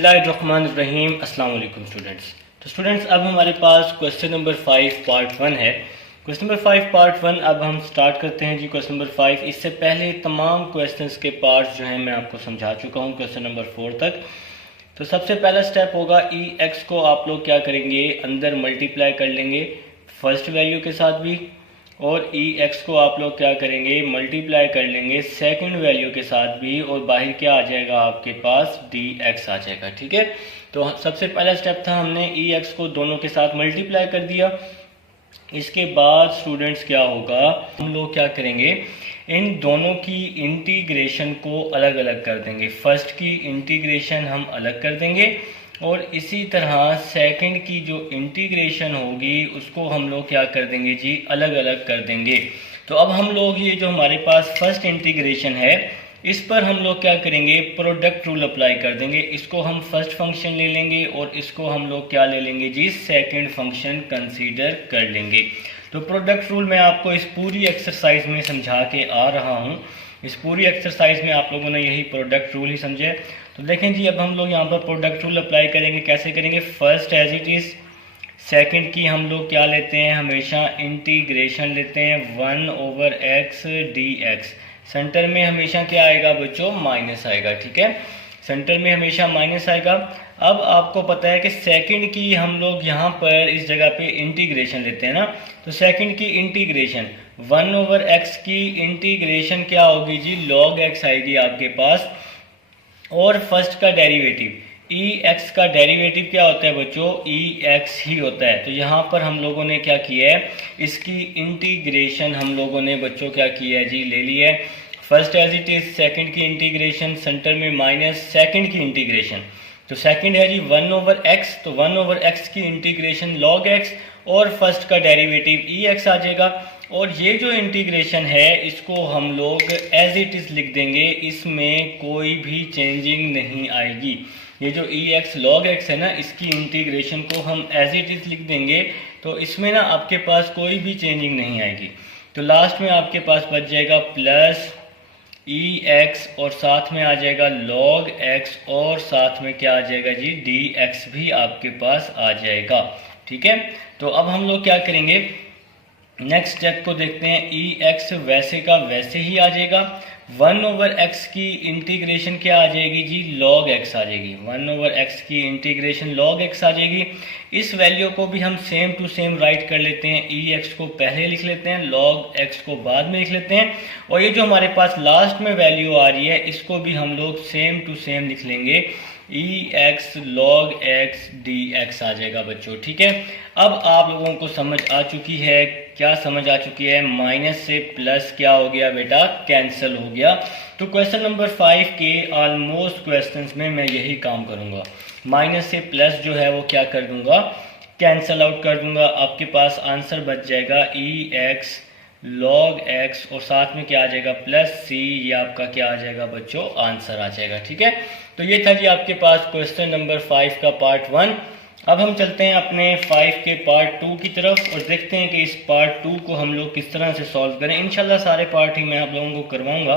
बिस्मिल्लाहिर्रहमानिर्रहीम। अस्सलाम वालेकुम स्टूडेंट्स। तो स्टूडेंट्स अब हमारे पास क्वेश्चन नंबर 5 पार्ट 1 है। क्वेश्चन नंबर 5 पार्ट 1 अब हम स्टार्ट करते हैं जी। क्वेश्चन नंबर 5, इससे पहले तमाम क्वेश्चंस के पार्ट्स जो हैं मैं आपको समझा चुका हूं क्वेश्चन नंबर 4 तक। तो सबसे पहला स्टेप होगा ई एक्स को आप लोग क्या करेंगे, अंदर मल्टीप्लाई कर लेंगे फर्स्ट वैल्यू के साथ भी, और ई एक्स को आप लोग क्या करेंगे, मल्टीप्लाई कर लेंगे सेकंड वैल्यू के साथ भी, और बाहर क्या आ जाएगा आपके पास, डी एक्स आ जाएगा। ठीक है, तो सबसे पहला स्टेप था, हमने ई एक्स को दोनों के साथ मल्टीप्लाई कर दिया। इसके बाद स्टूडेंट्स क्या होगा, हम लोग क्या करेंगे, इन दोनों की इंटीग्रेशन को अलग अलग कर देंगे। फर्स्ट की इंटीग्रेशन हम अलग कर देंगे, और इसी तरह सेकंड की जो इंटीग्रेशन होगी उसको हम लोग क्या कर देंगे जी, अलग अलग कर देंगे। तो अब हम लोग ये जो हमारे पास फर्स्ट इंटीग्रेशन है, इस पर हम लोग क्या करेंगे, प्रोडक्ट रूल अप्लाई कर देंगे। इसको हम फर्स्ट फंक्शन ले लेंगे और इसको हम लोग क्या ले लेंगे जी, सेकंड फंक्शन कंसीडर कर लेंगे। तो प्रोडक्ट रूल मैं आपको इस पूरी एक्सरसाइज में समझा के आ रहा हूँ। इस पूरी एक्सरसाइज में आप लोगों ने यही प्रोडक्ट रूल ही समझे। तो देखें जी, अब हम लोग यहाँ पर प्रोडक्ट रूल अप्लाई करेंगे। कैसे करेंगे, first as it is, second की हम लोग क्या लेते हैं, हमेशा इंटीग्रेशन लेते हैं 1/x dx। सेंटर में हमेशा क्या आएगा बच्चों, माइनस आएगा। ठीक है, सेंटर में हमेशा माइनस आएगा। अब आपको पता है कि सेकंड की हम लोग यहाँ पर इस जगह पे इंटीग्रेशन लेते हैं ना, तो सेकंड की इंटीग्रेशन 1/x की इंटीग्रेशन क्या होगी जी, log x आएगी आपके पास। और फर्स्ट का डेरिवेटिव ई एक्स का डेरिवेटिव क्या होता है बच्चों, ई एक्स ही होता है। तो यहाँ पर हम लोगों ने क्या किया है, इसकी इंटीग्रेशन हम लोगों ने बच्चों क्या किया है जी, ले लिया है first as it is, second की इंटीग्रेशन सेंटर में माइनस, सेकंड की इंटीग्रेशन, तो सेकंड है जी 1/x, तो 1/x की इंटीग्रेशन log x, और फर्स्ट का डेरिवेटिव ई एक्स आ जाएगा। और ये जो इंटीग्रेशन है इसको हम लोग एज इट इज़ लिख देंगे, इसमें कोई भी चेंजिंग नहीं आएगी। ये जो ई एक्स log x है ना, इसकी इंटीग्रेशन को हम एज इट इज़ लिख देंगे, तो इसमें ना आपके पास कोई भी चेंजिंग नहीं आएगी। तो लास्ट में आपके पास बच जाएगा प्लस ई एक्स, और साथ में आ जाएगा log x, और साथ में क्या आ जाएगा जी, डी एक्स भी आपके पास आ जाएगा। ठीक है, तो अब हम लोग क्या करेंगे, नेक्स्ट स्टेप को देखते हैं। ई एक्स वैसे का वैसे ही आ जाएगा, 1/x की इंटीग्रेशन क्या आ जाएगी जी, log x आ जाएगी। 1/x की इंटीग्रेशन log x आ जाएगी। इस वैल्यू को भी हम सेम टू सेम राइट कर लेते हैं। ई एक्स को पहले लिख लेते हैं, log x को बाद में लिख लेते हैं, और ये जो हमारे पास लास्ट में वैल्यू आ रही है इसको भी हम लोग सेम टू सेम लिख लेंगे, ई एक्स log x dx आ जाएगा बच्चों। ठीक है, अब आप लोगों को समझ आ चुकी है, क्या समझ आ चुकी है, माइनस से प्लस क्या हो गया बेटा, कैंसिल हो गया। तो क्वेश्चन नंबर 5 के ऑलमोस्ट क्वेश्चंस में मैं यही काम करूंगा, माइनस से प्लस जो है वो क्या कर दूंगा, कैंसिल आउट कर दूंगा। आपके पास आंसर बच जाएगा ई एक्स log x, और साथ में क्या आ जाएगा, प्लस सी, ये आपका क्या आ जाएगा बच्चों, आंसर आ जाएगा। ठीक है, तो ये था जी आपके पास क्वेश्चन नंबर 5 का पार्ट 1। अब हम चलते हैं अपने 5 के पार्ट 2 की तरफ, और देखते हैं कि इस पार्ट 2 को हम लोग किस तरह से सॉल्व करें। इंशाल्लाह सारे पार्ट ही मैं आप लोगों को करवाऊंगा,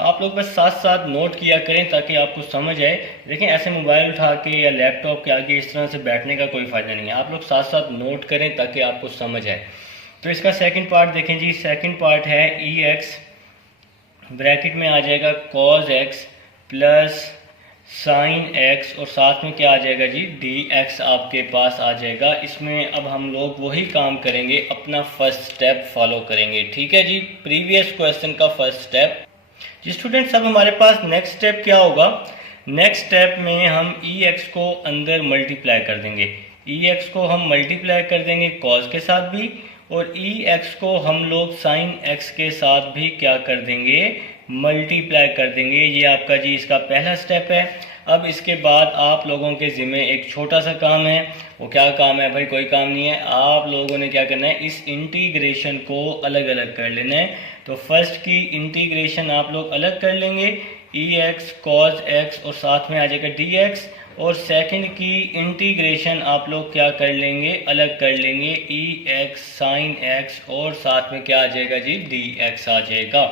आप लोग बस साथ साथ नोट किया करें ताकि आपको समझ आए। देखें, ऐसे मोबाइल उठा के या लैपटॉप के आगे इस तरह से बैठने का कोई फ़ायदा नहीं है, आप लोग साथ साथ नोट करें ताकि आपको समझ आए। तो इसका सेकंड पार्ट देखें जी, सेकंड पार्ट है ई एक्स, ब्रैकेट में आ जाएगा cos x plus sign x, और साथ में क्या आ जाएगा जी, डी एक्स आपके पास आ जाएगा। इसमें अब हम लोग वही काम करेंगे, अपना फर्स्ट स्टेप फॉलो करेंगे। ठीक है जी, प्रीवियस क्वेश्चन का फर्स्ट स्टेप जी। स्टूडेंट्स अब हमारे पास नेक्स्ट स्टेप क्या होगा, नेक्स्ट स्टेप में हम ई एक्स को अंदर मल्टीप्लाई कर देंगे। ई एक्स को हम मल्टीप्लाई कर देंगे cos के साथ भी, और ई एक्स को हम लोग साइन एक्स के साथ भी क्या कर देंगे, मल्टीप्लाई कर देंगे। ये आपका जी इसका पहला स्टेप है। अब इसके बाद आप लोगों के ज़िम्मे एक छोटा सा काम है, वो क्या काम है भाई, कोई काम नहीं है। आप लोगों ने क्या करना है, इस इंटीग्रेशन को अलग अलग कर लेना है। तो फर्स्ट की इंटीग्रेशन आप लोग अलग कर लेंगे, ई एक्स cos x, और साथ में आ जाएगा डी एक्स, और सेकंड की इंटीग्रेशन आप लोग क्या कर लेंगे, अलग कर लेंगे, ई एक्स साइन एक्स, और साथ में क्या आ जाएगा जी, डी एक्स आ जाएगा।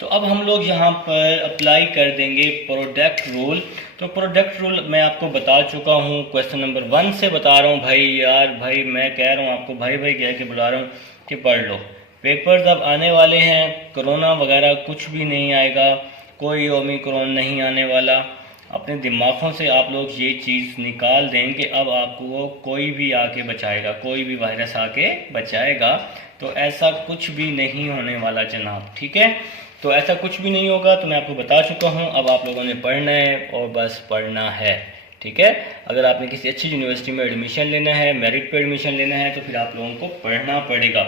तो अब हम लोग यहाँ पर अप्लाई कर देंगे प्रोडक्ट रूल। तो प्रोडक्ट रूल मैं आपको बता चुका हूँ, क्वेश्चन नंबर 1 से बता रहा हूँ। भाई यार भाई मैं कह रहा हूँ आपको, भाई भाई कह के बुला रहा हूँ कि पढ़ लो। पेपर्स अब आने वाले हैं, कोरोना वगैरह कुछ भी नहीं आएगा, कोई ओमिक्रॉन नहीं आने वाला। अपने दिमागों से आप लोग ये चीज़ निकाल दें कि अब आपको कोई भी आके बचाएगा, कोई भी वायरस आके बचाएगा, तो ऐसा कुछ भी नहीं होने वाला जनाब, ठीक है। तो ऐसा कुछ भी नहीं होगा, तो मैं आपको बता चुका हूँ। अब आप लोगों ने पढ़ना है और बस पढ़ना है, ठीक है। अगर आपने किसी अच्छी यूनिवर्सिटी में एडमिशन लेना है, मेरिट पे एडमिशन लेना है, तो फिर आप लोगों को पढ़ना पड़ेगा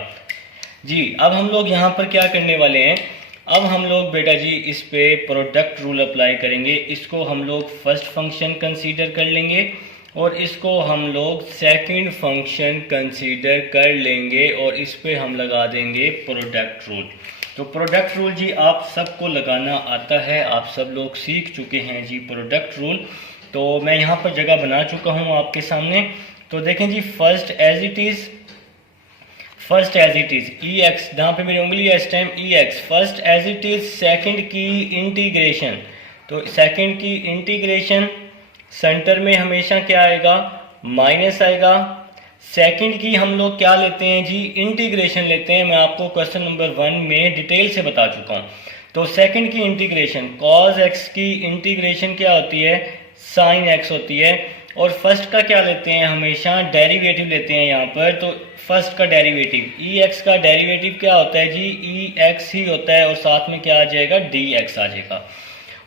जी। अब हम लोग यहाँ पर क्या करने वाले हैं, अब हम लोग बेटा जी इस पे प्रोडक्ट रूल अप्लाई करेंगे। इसको हम लोग फर्स्ट फंक्शन कंसीडर कर लेंगे और इसको हम लोग सेकंड फंक्शन कंसीडर कर लेंगे और इस पे हम लगा देंगे प्रोडक्ट रूल। तो प्रोडक्ट रूल जी आप सबको लगाना आता है, आप सब लोग सीख चुके हैं जी प्रोडक्ट रूल। तो मैं यहाँ पर जगह बना चुका हूँ आपके सामने। तो देखें जी, first as it is e x, जहाँ पे मेरी उंगली है इस time e x, first as it is. Second की इंटीग्रेशन, तो सेकंड की इंटीग्रेशन सेंटर में हमेशा क्या आएगा, माइनस आएगा। सेकंड की हम लोग क्या लेते हैं जी, इंटीग्रेशन लेते हैं। मैं आपको क्वेश्चन नंबर 1 में डिटेल से बता चुका हूँ। तो सेकंड की इंटीग्रेशन, कॉस एक्स की इंटीग्रेशन क्या होती है, साइन एक्स होती है। और फर्स्ट का क्या लेते हैं, हमेशा डेरिवेटिव लेते हैं यहाँ पर। तो फर्स्ट का डेरिवेटिव, ई एक्स का डेरिवेटिव क्या होता है जी, ई एक्स ही होता है और साथ में क्या आ जाएगा, डी एक्स आ जाएगा।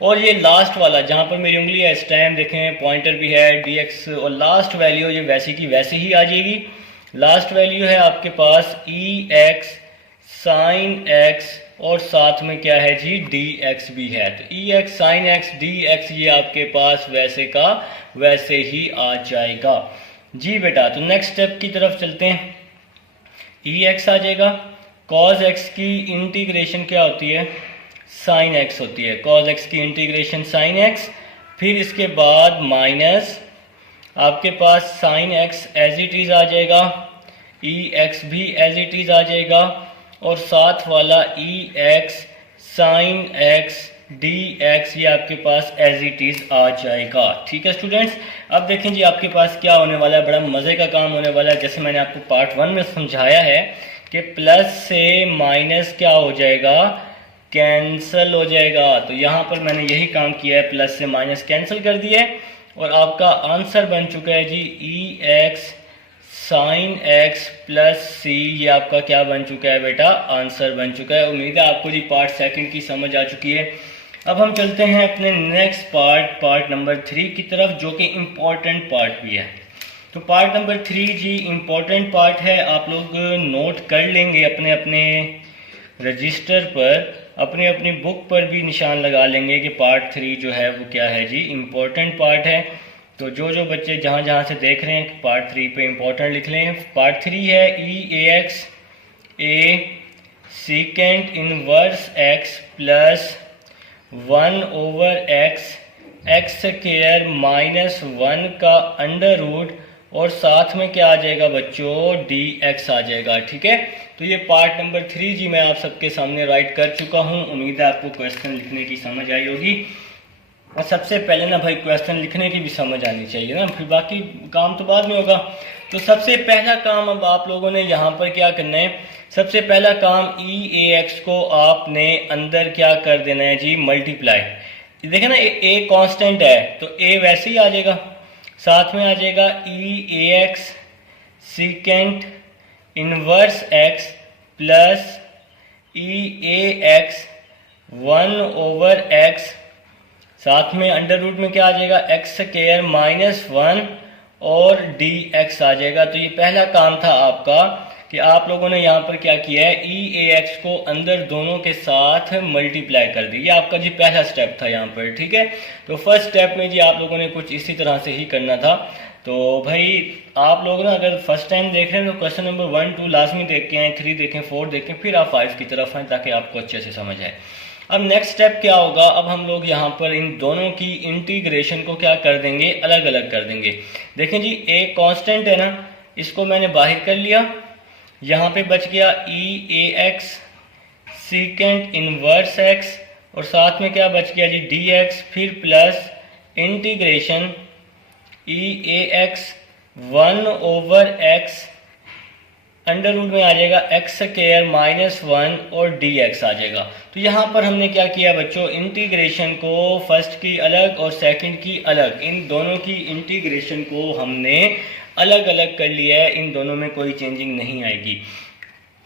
और ये लास्ट वाला जहाँ पर मेरी उंगली है इस टाइम, देखें पॉइंटर भी है, डी एक्स, और लास्ट वैल्यू ये वैसे की वैसे ही आ जाएगी। लास्ट वैल्यू है आपके पास ई एक्स साइन एक्स और साथ में क्या है जी, डी एक्स भी है। तो e x sine x d x ये आपके पास वैसे का वैसे ही आ जाएगा जी बेटा। तो नेक्स्ट स्टेप की तरफ चलते हैं। ई एक्स आ जाएगा, कॉस एक्स की इंटीग्रेशन क्या होती है, साइन एक्स होती है। कॉस एक्स की इंटीग्रेशन साइन एक्स, फिर इसके बाद माइनस आपके पास sine x as it is आ जाएगा, ई एक्स भी एज इट इज आ जाएगा और साथ वाला e x sine x d x ये आपके पास एज इट इज आ जाएगा, ठीक है स्टूडेंट्स। अब देखें जी आपके पास क्या होने वाला है, बड़ा मज़े का काम होने वाला है। जैसे मैंने आपको पार्ट 1 में समझाया है कि प्लस से माइनस क्या हो जाएगा, कैंसल हो जाएगा। तो यहाँ पर मैंने यही काम किया है, प्लस से माइनस कैंसिल कर दिया है और आपका आंसर बन चुका है जी ई x sine x plus C. ये आपका क्या बन चुका है बेटा, आंसर बन चुका है। उम्मीद है आपको जी पार्ट 2 की समझ आ चुकी है। अब हम चलते हैं अपने नेक्स्ट पार्ट नंबर 3 की तरफ, जो कि इम्पोर्टेंट पार्ट भी है। तो पार्ट नंबर 3 जी इम्पोर्टेंट पार्ट है, आप लोग नोट कर लेंगे अपने अपने रजिस्टर पर, अपनी अपनी बुक पर भी निशान लगा लेंगे कि पार्ट 3 जो है वो क्या है जी, इम्पोर्टेंट पार्ट है। तो जो जो बच्चे जहाँ जहाँ से देख रहे हैं पार्ट 3 पे इम्पोर्टेंट लिख लें। पार्ट 3 है e a x a secant inverse x plus 1 over x x square minus 1 का अंडर रूट और साथ में क्या आ जाएगा बच्चों, डी एक्स आ जाएगा, ठीक है। तो ये पार्ट नंबर 3 जी मैं आप सबके सामने राइट कर चुका हूँ। उम्मीद है आपको क्वेश्चन लिखने की समझ आई होगी। और सबसे पहले ना भाई क्वेश्चन लिखने की भी समझ आनी चाहिए ना, फिर बाकी काम तो बाद में होगा। तो सबसे पहला काम अब आप लोगों ने यहाँ पर क्या करना है, सबसे पहला काम ई ए एक्स को आपने अंदर क्या कर देना है जी, मल्टीप्लाई। देखें ना ए कांस्टेंट है तो ए वैसे ही आ जाएगा, साथ में आ जाएगा e a x secant inverse x plus e a x 1 over x, साथ में अंडर रूट में क्या आ जाएगा, एक्स स्क्वायर माइनस 1 और डी एक्स आ जाएगा। तो ये पहला काम था आपका कि आप लोगों ने यहाँ पर क्या किया है, ई ए एक्स को अंदर दोनों के साथ मल्टीप्लाई कर दी। ये आपका जी पहला स्टेप था यहाँ पर, ठीक है। तो फर्स्ट स्टेप में जी आप लोगों ने कुछ इसी तरह से ही करना था। तो भाई आप लोग ना अगर फर्स्ट टाइम देख रहे हैं तो क्वेश्चन नंबर 1 2 लाजमी देख के आए, 3 देखें, 4 देखें, फिर आप 5 की तरफ आए ताकि आपको अच्छे से समझ आए। अब नेक्स्ट स्टेप क्या होगा, अब हम लोग यहाँ पर इन दोनों की इंटीग्रेशन को क्या कर देंगे, अलग अलग कर देंगे। देखें जी ए कांस्टेंट है ना, इसको मैंने बाहर कर लिया, यहाँ पे बच गया ई a x secant inverse x और साथ में क्या बच गया जी डी एक्स, फिर plus integration e a x 1/x under root में आ जाएगा एक्स स्क्वायर -1 और डी एक्स आ जाएगा। तो यहाँ पर हमने क्या किया बच्चों, इंटीग्रेशन को फर्स्ट की अलग और सेकंड की अलग, इन दोनों की इंटीग्रेशन को हमने अलग अलग कर लिया है, इन दोनों में कोई चेंजिंग नहीं आएगी।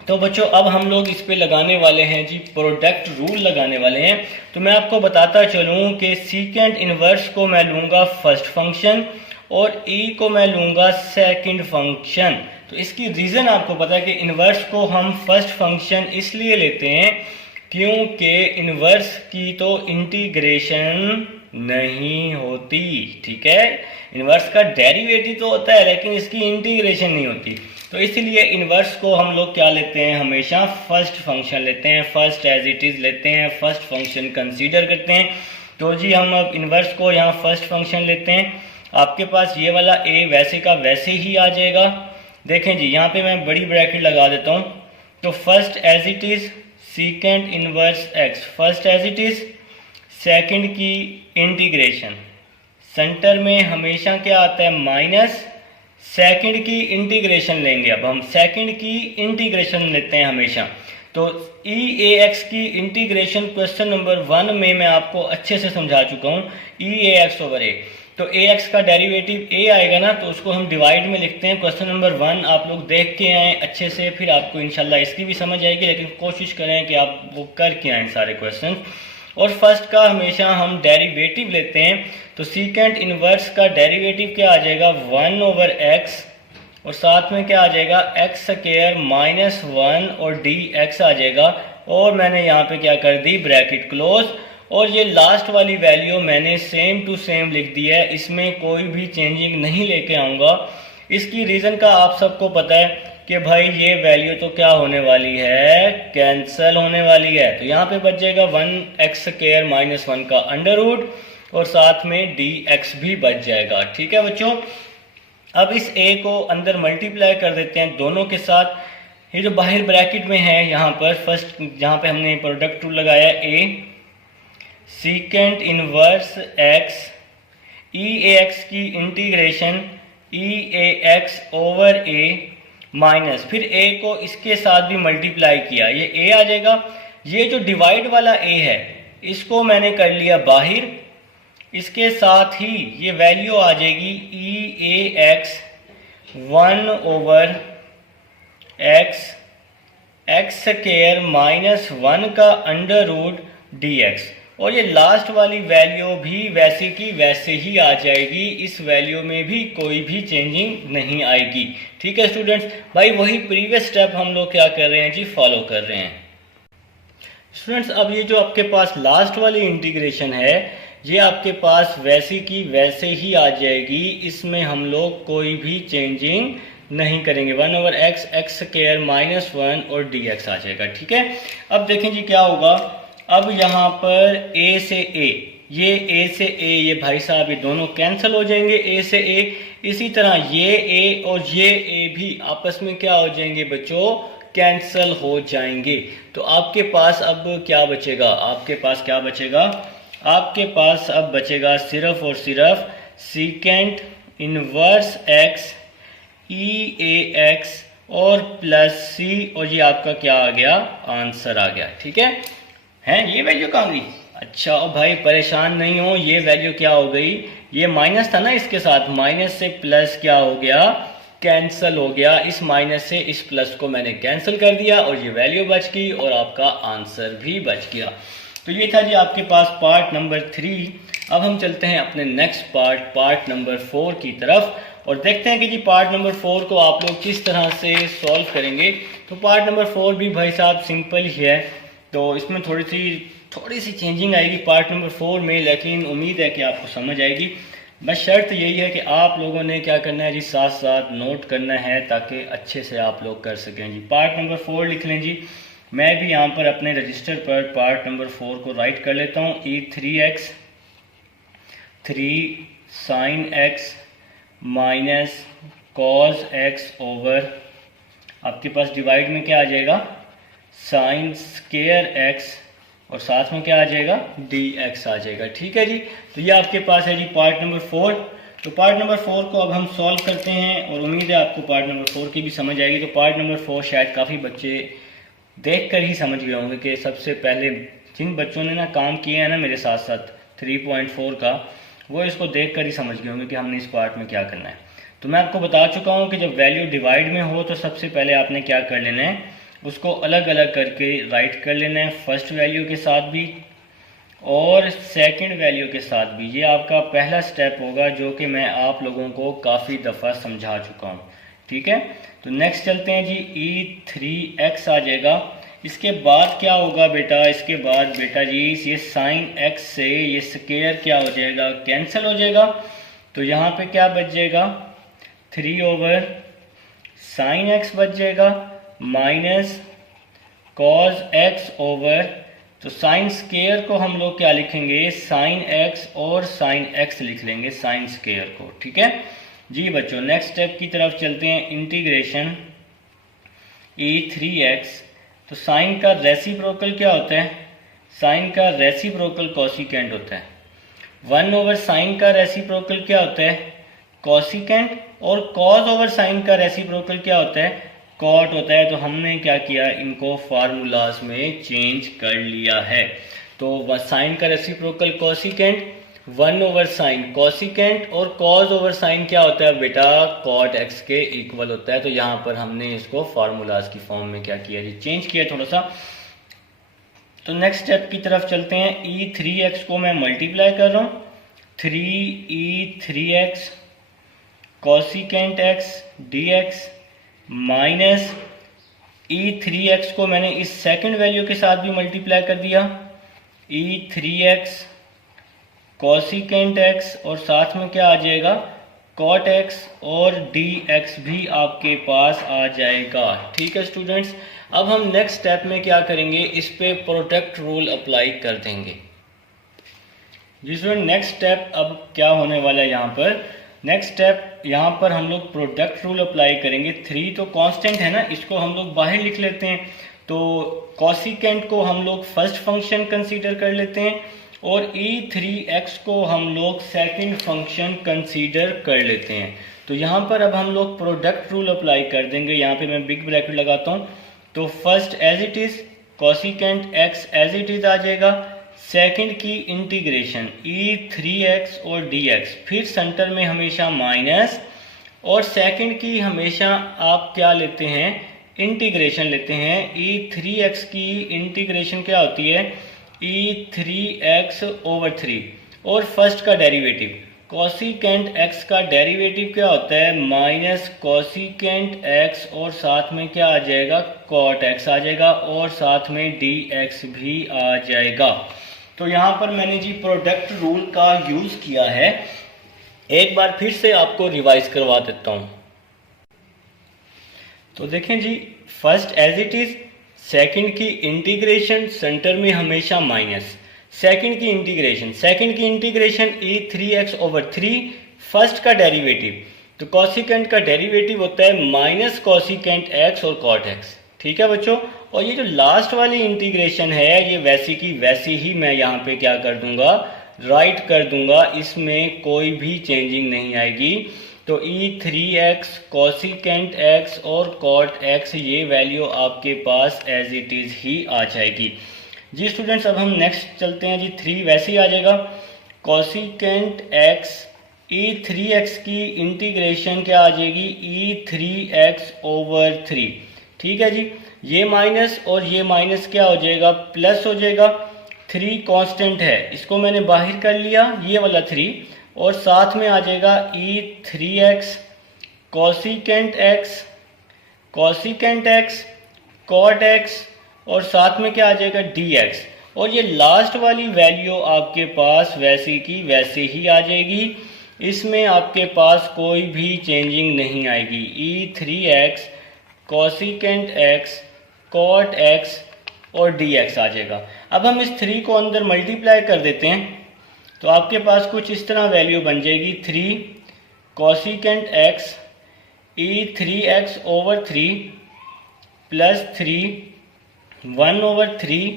तो बच्चों अब हम लोग इस पे लगाने वाले हैं जी प्रोडक्ट रूल लगाने वाले हैं। तो मैं आपको बताता चलूँ कि सीकेंट इनवर्स को मैं लूँगा फर्स्ट फंक्शन और ई को मैं लूँगा सेकंड फंक्शन। तो इसकी रीज़न आपको पता है कि इनवर्स को हम फर्स्ट फंक्शन इसलिए लेते हैं क्योंकि इनवर्स की तो इंटीग्रेशन नहीं होती, ठीक है। इनवर्स का डेरिवेटिव तो होता है लेकिन इसकी इंटीग्रेशन नहीं होती, तो इसलिए इनवर्स को हम लोग क्या लेते हैं, हमेशा फर्स्ट फंक्शन लेते हैं, फर्स्ट एज इट इज़ लेते हैं, फर्स्ट फंक्शन कंसीडर करते हैं। तो जी हम अब इनवर्स को यहाँ फर्स्ट फंक्शन लेते हैं। आपके पास ये वाला ए वैसे का वैसे ही आ जाएगा। देखें जी यहाँ पे मैं बड़ी ब्रैकेट लगा देता हूँ। तो first as it is secant inverse x, first as it is, second की इंटीग्रेशन, सेंटर में हमेशा क्या आता है माइनस, सेकंड की इंटीग्रेशन लेंगे। अब हम सेकंड की इंटीग्रेशन लेते हैं हमेशा। तो ई ए एक्स की इंटीग्रेशन क्वेश्चन नंबर 1 में मैं आपको अच्छे से समझा चुका हूँ, ई ए एक्स ओवर ए। तो ए एक्स का डेरिवेटिव ए आएगा ना, तो उसको हम डिवाइड में लिखते हैं। क्वेश्चन नंबर 1 आप लोग देख के आएँ अच्छे से, फिर आपको इंशाल्लाह इसकी भी समझ आएगी, लेकिन कोशिश करें कि आप वो कर के आएँ सारे क्वेश्चन। और फर्स्ट का हमेशा हम डेरिवेटिव लेते हैं। तो सीकेंट इनवर्स का डेरिवेटिव क्या आ जाएगा 1/x और साथ में क्या आ जाएगा एक्स स्क्वायर -1 और डी एक्स आ जाएगा। और मैंने यहाँ पे क्या कर दी ब्रैकेट क्लोज, और ये लास्ट वाली वैल्यू मैंने सेम टू सेम लिख दी है, इसमें कोई भी चेंजिंग नहीं लेके आऊँगा। इसकी रीज़न का आप सबको पता है कि भाई ये वैल्यू तो क्या होने वाली है, कैंसल होने वाली है। तो यहाँ पे बच जाएगा 1x² -1 का अंडर रूट और साथ में dx भी बच जाएगा, ठीक है बच्चों। अब इस a को अंदर मल्टीप्लाई कर देते हैं दोनों के साथ। ये जो बाहर ब्रैकेट में है यहाँ पर फर्स्ट, जहाँ पे हमने प्रोडक्ट रूल लगाया a secant inverse x e a x की integration e a x over a minus, फिर a को इसके साथ भी मल्टीप्लाई किया, ये a आ जाएगा। ये जो डिवाइड वाला a है इसको मैंने कर लिया बाहर, इसके साथ ही ये वैल्यू आ जाएगी ई ए एक्स 1/x स्क्वायर -1 का अंडर रूट डी एक्स। और ये लास्ट वाली वैल्यू भी वैसे की वैसे ही आ जाएगी, इस वैल्यू में भी कोई भी चेंजिंग नहीं आएगी, ठीक है स्टूडेंट्स। भाई वही प्रीवियस स्टेप हम लोग क्या कर रहे हैं जी, फॉलो कर रहे हैं स्टूडेंट्स। अब ये जो आपके पास लास्ट वाली इंटीग्रेशन है ये आपके पास वैसे की वैसे ही आ जाएगी, इसमें हम लोग कोई भी चेंजिंग नहीं करेंगे। 1/x एक्स स्क्वायर -1 और dx आ जाएगा, ठीक है। अब देखें जी क्या होगा, अब यहाँ पर a से a, ये a से a, ये भाई साहब ये दोनों कैंसिल हो जाएंगे a से a। इसी तरह ये a और ये a भी आपस में क्या हो जाएंगे बच्चों, कैंसिल हो जाएंगे। तो आपके पास अब क्या बचेगा, आपके पास क्या बचेगा, आपके पास अब बचेगा सिर्फ और सिर्फ secant inverse x e a x और प्लस c, और ये आपका क्या आ गया, आंसर आ गया, ठीक है। हैं ये वैल्यू कहाँ गई, अच्छा और भाई परेशान नहीं हो, ये वैल्यू क्या हो गई, ये माइनस था ना, इसके साथ माइनस से प्लस क्या हो गया, कैंसिल हो गया। इस माइनस से इस प्लस को मैंने कैंसिल कर दिया और ये वैल्यू बच गई और आपका आंसर भी बच गया। तो ये था जी आपके पास पार्ट नंबर 3। अब हम चलते हैं अपने नेक्स्ट पार्ट नंबर 4 की तरफ और देखते हैं कि जी पार्ट नंबर 4 को आप लोग किस तरह से सॉल्व करेंगे। तो पार्ट नंबर 4 भी भाई साहब सिंपल ही है, तो इसमें थोड़ी सी चेंजिंग आएगी पार्ट नंबर 4 में, लेकिन उम्मीद है कि आपको समझ आएगी। बस शर्त यही है कि आप लोगों ने क्या करना है जी, साथ साथ नोट करना है ताकि अच्छे से आप लोग कर सकें जी। पार्ट नंबर 4 लिख लें जी। मैं भी यहाँ पर अपने रजिस्टर पर पार्ट नंबर 4 को राइट कर लेता हूँ। e3x 3 sin x minus cos x over, आपके पास डिवाइड में क्या आ जाएगा, साइन स्केयर एक्स और साथ में क्या आ जाएगा, डी एक्स आ जाएगा। ठीक है जी, तो ये आपके पास है जी पार्ट नंबर 4। तो पार्ट नंबर 4 को अब हम सॉल्व करते हैं और उम्मीद है आपको पार्ट नंबर 4 की भी समझ आएगी। तो पार्ट नंबर 4 शायद काफ़ी बच्चे देख कर ही समझ गए होंगे कि सबसे पहले जिन बच्चों ने ना काम किया है ना मेरे साथ साथ 3.4 का, वो इसको देख कर ही समझ गए होंगे कि हमने इस पार्ट में क्या करना है। तो मैं आपको बता चुका हूँ कि जब वैल्यू डिवाइड में हो तो सबसे पहले आपने क्या कर लेना है, उसको अलग अलग करके राइट कर लेना है, फर्स्ट वैल्यू के साथ भी और सेकंड वैल्यू के साथ भी। ये आपका पहला स्टेप होगा जो कि मैं आप लोगों को काफ़ी दफ़ा समझा चुका हूँ। ठीक है, तो नेक्स्ट चलते हैं जी, E3x आ जाएगा। इसके बाद क्या होगा बेटा, इसके बाद बेटा जी ये साइन x से ये स्केयर क्या हो जाएगा, कैंसिल हो जाएगा। तो यहाँ पे क्या बच जाएगा, 3/sin x बच जाएगा माइनस cos x ओवर, तो साइन स्केयर को हम लोग क्या लिखेंगे, साइन x और साइन x लिख लेंगे साइन स्केयर को। ठीक है जी बच्चों, नेक्स्ट स्टेप की तरफ चलते हैं, इंटीग्रेशन E3x। तो साइन का रेसिप्रोकल क्या होता है, साइन का रेसिप्रोकल कोसिकेंट होता है। 1/sin का रेसिप्रोकल क्या होता है, कोसिकेंट, और cos ओवर साइन का रेसिप्रोकल क्या होता है, कॉट होता है। तो हमने क्या किया, इनको फार्मूलाज में चेंज कर लिया है। तो साइन का रेसिप्रोकल कोसिकेंट, 1/sin कोसिकेंट, और cos ओवर साइन क्या होता है बेटा, कॉट एक्स के इक्वल होता है। तो यहाँ पर हमने इसको फार्मूलाज की फॉर्म में क्या किया जी, चेंज किया थोड़ा सा। तो नेक्स्ट स्टेप की तरफ चलते हैं, E3x को मैं मल्टीप्लाई कर रहा हूँ, 3E3x cosecant x dx minus E3x को मैंने इस सेकंड वैल्यू के साथ भी मल्टीप्लाई कर दिया, E3x कोसिकेंट x और साथ में क्या आ जाएगा, कॉट x, और dx भी आपके पास आ जाएगा। ठीक है स्टूडेंट्स, अब हम नेक्स्ट स्टेप में क्या करेंगे, इस पे प्रोडक्ट रूल अप्लाई कर देंगे। जी स्टूडेंट, नेक्स्ट स्टेप अब क्या होने वाला है, यहाँ पर नेक्स्ट स्टेप यहाँ पर हम लोग प्रोडक्ट रूल अप्लाई करेंगे। 3 तो कांस्टेंट है ना, इसको हम लोग बाहर लिख लेते हैं। तो कोसिकेंट को हम लोग फर्स्ट फंक्शन कंसीडर कर लेते हैं और E3x को हम लोग सेकंड फंक्शन कंसीडर कर लेते हैं। तो यहाँ पर अब हम लोग प्रोडक्ट रूल अप्लाई कर देंगे। यहाँ पे मैं बिग ब्रैकेट लगाता हूँ। तो first as it is cosecant x as it is आ जाएगा, सेकंड की इंटीग्रेशन E3x और dx, फिर सेंटर में हमेशा माइनस, और सेकंड की हमेशा आप क्या लेते हैं, इंटीग्रेशन लेते हैं। E3x की इंटीग्रेशन क्या होती है, E3x ओवर 3, और फर्स्ट का डेरिवेटिव कोसिकेंट x का डेरिवेटिव क्या होता है, माइनस कोसिकेंट x, और साथ में क्या आ जाएगा, कॉट x आ जाएगा, और साथ में dx भी आ जाएगा। तो यहाँ पर मैंने जी प्रोडक्ट रूल का यूज़ किया है। एक बार फिर से आपको रिवाइज करवा देता हूँ। तो देखें जी, first as it is, second की इंटीग्रेशन, सेंटर में हमेशा माइनस, सेकंड की इंटीग्रेशन E3x ओवर 3, फर्स्ट का डेरिवेटिव, तो कोसिकेंट का डेरिवेटिव होता है माइनस कोसिकेंट x और कॉट x। ठीक है बच्चों, और ये जो लास्ट वाली इंटीग्रेशन है, ये वैसी की वैसी ही मैं यहाँ पे क्या कर दूंगा, राइट कर दूंगा, इसमें कोई भी चेंजिंग नहीं आएगी। तो E3x कोसिकेंट x और कॉट x, ये वैल्यू आपके पास एज इट इज़ ही आ जाएगी। जी स्टूडेंट्स, अब हम नेक्स्ट चलते हैं जी, 3 वैसे ही आ जाएगा, कोसिकेंट x, E3x की इंटीग्रेशन क्या आ जाएगी, E3x ओवर 3। ठीक है जी, ये माइनस और ये माइनस क्या हो जाएगा, प्लस हो जाएगा। 3 कांस्टेंट है, इसको मैंने बाहर कर लिया, ये वाला 3, और साथ में आ जाएगा E3x cosecant x cot x, और साथ में क्या आ जाएगा, dx, और ये लास्ट वाली वैल्यू आपके पास वैसी की वैसे ही आ जाएगी, इसमें आपके पास कोई भी चेंजिंग नहीं आएगी। E3x cosecant x cot x और dx आ जाएगा। अब हम इस 3 को अंदर मल्टीप्लाई कर देते हैं, तो आपके पास कुछ इस तरह वैल्यू बन जाएगी, 3 cosecant x E3x over 3 plus 3 1/3,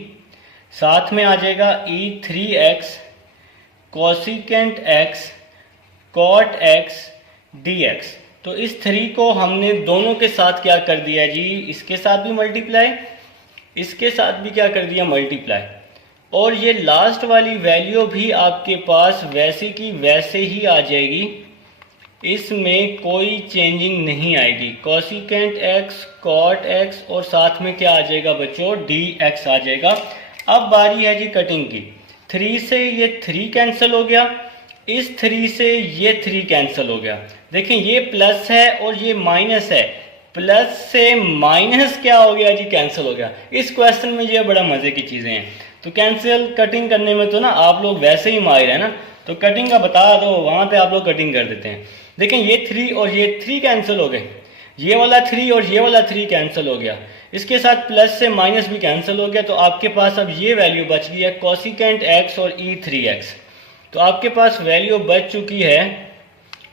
साथ में आ जाएगा e3x cosecant x cot x dx। तो इस 3 को हमने दोनों के साथ क्या कर दिया जी, इसके साथ भी मल्टीप्लाई, इसके साथ भी क्या कर दिया मल्टीप्लाई, और ये लास्ट वाली वैल्यू भी आपके पास वैसे की वैसे ही आ जाएगी, इसमें कोई चेंजिंग नहीं आएगी। कोसिकेंट x कॉट x और साथ में क्या आ जाएगा बच्चों, dx आ जाएगा। अब बारी है जी कटिंग की। 3 से ये 3 कैंसिल हो गया, इस 3 से ये 3 कैंसिल हो गया। देखें ये प्लस है और ये माइनस है, प्लस से माइनस क्या हो गया जी, कैंसिल हो गया। इस क्वेश्चन में ये बड़ा मजे की चीजें हैं। तो कैंसिल कटिंग करने में तो ना आप लोग वैसे ही माहिर है ना, तो कटिंग का बता दो, वहां पे आप लोग कटिंग कर देते हैं। देखें ये 3 और ये 3 कैंसिल हो गए, ये वाला 3 और ये वाला 3 कैंसिल हो गया, इसके साथ प्लस से माइनस भी कैंसिल हो गया। तो आपके पास अब ये वैल्यू बच गई है कोसिकेंट x और e3x। तो आपके पास वैल्यू बच चुकी है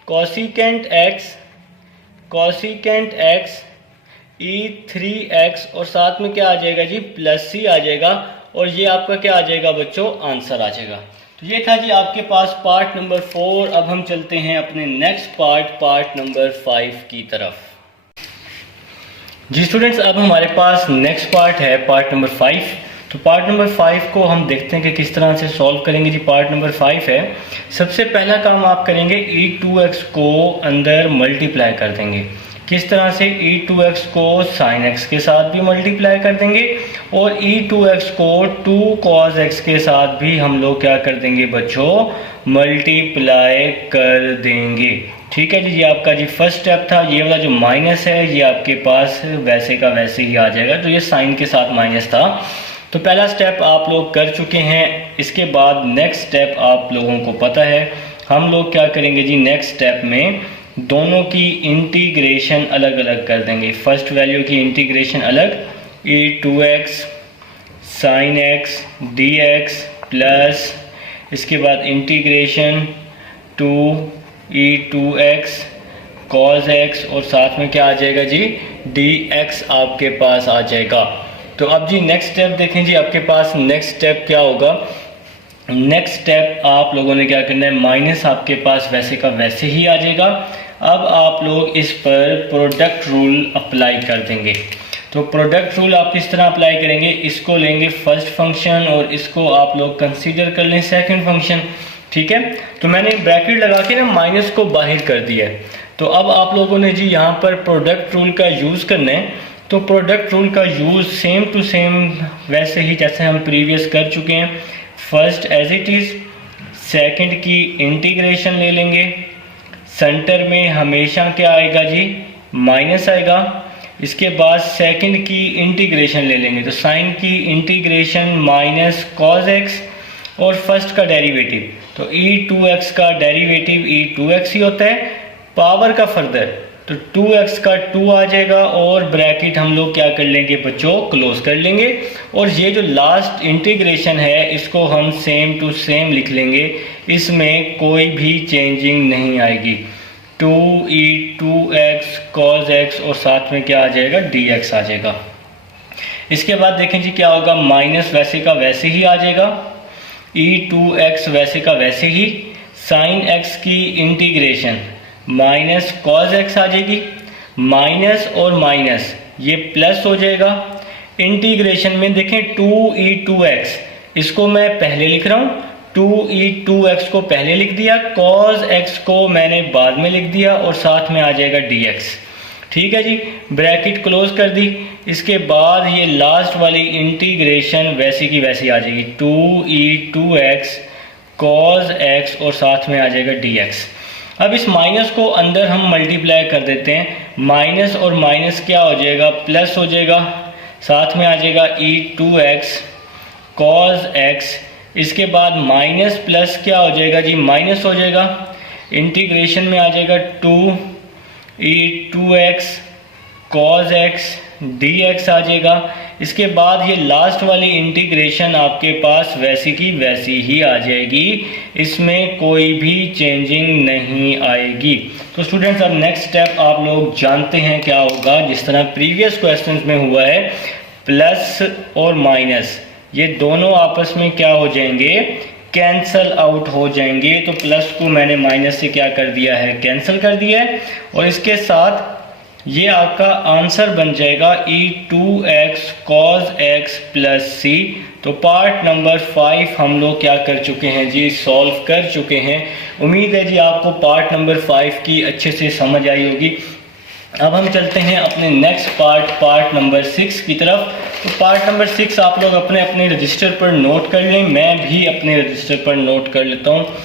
कोसिकेंट x e3x और साथ में क्या आ जाएगा जी, प्लस c आ जाएगा, और ये आपका क्या आ जाएगा बच्चों, आंसर आ जाएगा। तो ये था जी आपके पास पार्ट नंबर 4। अब हम चलते हैं अपने नेक्स्ट पार्ट नंबर 5 की तरफ। जी स्टूडेंट्स, अब हमारे पास नेक्स्ट पार्ट है पार्ट नंबर 5। तो पार्ट नंबर 5 को हम देखते हैं कि किस तरह से सॉल्व करेंगे जी। पार्ट नंबर 5 है, सबसे पहला काम आप करेंगे e2x को अंदर मल्टीप्लाई कर देंगे। किस तरह से, e2x को sin x के साथ भी मल्टीप्लाई कर देंगे और e2x को 2 cos x के साथ भी हम लोग क्या कर देंगे बच्चों, मल्टीप्लाई कर देंगे। ठीक है जी, ये आपका जी फर्स्ट स्टेप था। ये वाला जो माइनस है ये आपके पास वैसे का वैसे ही आ जाएगा, तो ये साइन के साथ माइनस था। तो पहला स्टेप आप लोग कर चुके हैं। इसके बाद नेक्स्ट स्टेप आप लोगों को पता है, हम लोग क्या करेंगे जी, नेक्स्ट स्टेप में दोनों की इंटीग्रेशन अलग अलग कर देंगे। फर्स्ट वैल्यू की इंटीग्रेशन अलग, e2x sin x dx plus इसके बाद इंटीग्रेशन 2e2x cos x और साथ में क्या आ जाएगा जी, dx आपके पास आ जाएगा। तो अब जी नेक्स्ट स्टेप देखें जी, आपके पास नेक्स्ट स्टेप क्या होगा। नेक्स्ट स्टेप आप लोगों ने क्या करना है, माइनस आपके पास वैसे का वैसे ही आ जाएगा। अब आप लोग इस पर प्रोडक्ट रूल अप्लाई कर देंगे। तो प्रोडक्ट रूल आप किस तरह अप्लाई करेंगे, इसको लेंगे फर्स्ट फंक्शन और इसको आप लोग कंसीडर कर लें सेकंड फंक्शन। ठीक है, तो मैंने ब्रैकेट लगा के ना माइनस को बाहर कर दिया है। तो अब आप लोगों ने जी यहाँ पर प्रोडक्ट रूल का यूज़ करना है। तो प्रोडक्ट रूल का यूज़ सेम टू सेम वैसे ही जैसे हम प्रीवियस कर चुके हैं। First as it is, second की इंटीग्रेशन ले लेंगे, सेंटर में हमेशा क्या आएगा जी, माइनस आएगा। इसके बाद सेकंड की इंटीग्रेशन ले लेंगे, तो साइन की इंटीग्रेशन माइनस कॉस एक्स और फर्स्ट का डेरिवेटिव, तो e2x का डेरिवेटिव e2x ही होता है, पावर का फर्दर तो 2x का 2 आ जाएगा और ब्रैकेट हम लोग क्या कर लेंगे बच्चों, क्लोज कर लेंगे। और ये जो लास्ट इंटीग्रेशन है इसको हम सेम टू सेम लिख लेंगे, इसमें कोई भी चेंजिंग नहीं आएगी। 2e2x cos x और साथ में क्या आ जाएगा, dx आ जाएगा। इसके बाद देखें जी क्या होगा, माइनस वैसे का वैसे ही आ जाएगा, e2x वैसे का वैसे ही, साइन x की इंटीग्रेशन माइनस कॉस x आ जाएगी, माइनस और माइनस ये प्लस हो जाएगा। इंटीग्रेशन में देखें 2e2x, इसको मैं पहले लिख रहा हूँ, 2e2x को पहले लिख दिया, cos x को मैंने बाद में लिख दिया और साथ में आ जाएगा dx। ठीक है जी, ब्रैकेट क्लोज कर दी। इसके बाद ये लास्ट वाली इंटीग्रेशन वैसी की वैसी आ जाएगी, 2e2x cos x और साथ में आ जाएगा dx। अब इस माइनस को अंदर हम मल्टीप्लाई कर देते हैं, माइनस और माइनस क्या हो जाएगा, प्लस हो जाएगा, साथ में आ जाएगा e2x cos x। इसके बाद माइनस प्लस क्या हो जाएगा जी, माइनस हो जाएगा, इंटीग्रेशन में आ जाएगा 2e2x cos x dx आ जाएगा। इसके बाद ये लास्ट वाली इंटीग्रेशन आपके पास वैसी की वैसी ही आ जाएगी, इसमें कोई भी चेंजिंग नहीं आएगी। तो स्टूडेंट्स अब नेक्स्ट स्टेप आप लोग जानते हैं क्या होगा, जिस तरह प्रीवियस क्वेश्चंस में हुआ है, प्लस और माइनस ये दोनों आपस में क्या हो जाएंगे, कैंसल आउट हो जाएंगे। तो प्लस को मैंने माइनस से क्या कर दिया है, कैंसिल कर दिया है। और इसके साथ ये आपका आंसर बन जाएगा e2x cos x प्लस सी। तो पार्ट नंबर 5 हम लोग क्या कर चुके हैं जी, सॉल्व कर चुके हैं। उम्मीद है जी आपको पार्ट नंबर 5 की अच्छे से समझ आई होगी। अब हम चलते हैं अपने नेक्स्ट पार्ट नंबर 6 की तरफ। तो पार्ट नंबर 6 आप लोग अपने अपने रजिस्टर पर नोट कर लें, मैं भी अपने रजिस्टर पर नोट कर लेता हूँ।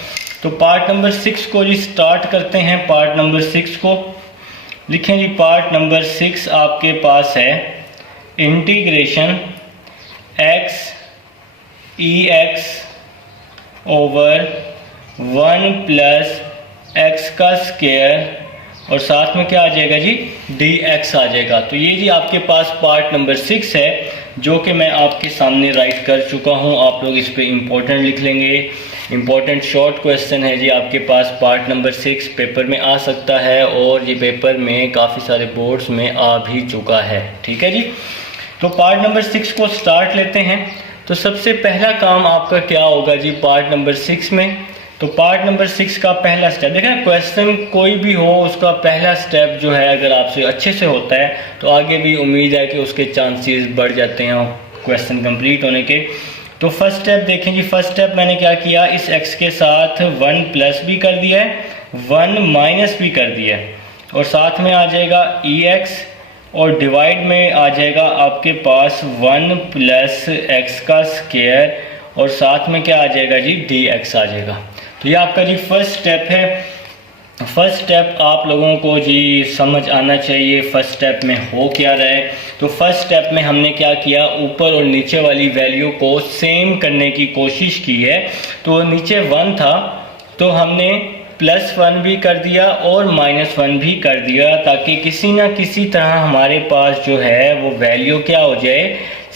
तो पार्ट नंबर 6 को जी स्टार्ट करते हैं। पार्ट नंबर 6 को लिखें जी। पार्ट नंबर 6 आपके पास है integration x ex over 1 plus x का स्क्वायर और साथ में क्या आ जाएगा जी, dx आ जाएगा। तो ये जी आपके पास पार्ट नंबर 6 है जो कि मैं आपके सामने राइट कर चुका हूँ। आप लोग इस पे इम्पोर्टेंट लिख लेंगे। इम्पोर्टेंट शॉर्ट क्वेश्चन है जी आपके पास पार्ट नंबर 6 पेपर में आ सकता है और ये पेपर में काफ़ी सारे बोर्ड्स में आ भी चुका है। ठीक है जी। तो पार्ट नंबर 6 को स्टार्ट लेते हैं। तो सबसे पहला काम आपका क्या होगा जी पार्ट नंबर 6 में। तो पार्ट नंबर 6 का पहला स्टेप देखें, क्वेश्चन कोई भी हो उसका पहला स्टेप जो है अगर आपसे अच्छे से होता है तो आगे भी उम्मीद है कि उसके चांसेस बढ़ जाते हैं क्वेश्चन कंप्लीट होने के। तो फर्स्ट स्टेप देखें जी। फर्स्ट स्टेप मैंने क्या किया, इस x के साथ 1 प्लस भी कर दिया है, 1 माइनस भी कर दिया है और साथ में आ जाएगा ex और डिवाइड में आ जाएगा आपके पास 1 प्लस x का स्क्वायर और साथ में क्या आ जाएगा जी, dx आ जाएगा। तो ये आपका जी फर्स्ट स्टेप है। फर्स्ट स्टेप आप लोगों को जी समझ आना चाहिए फर्स्ट स्टेप में हो क्या रहा है। तो फर्स्ट स्टेप में हमने क्या किया, ऊपर और नीचे वाली वैल्यू को सेम करने की कोशिश की है। तो नीचे 1 था तो हमने +1 भी कर दिया और -1 भी कर दिया ताकि किसी ना किसी तरह हमारे पास जो है वो वैल्यू क्या हो जाए,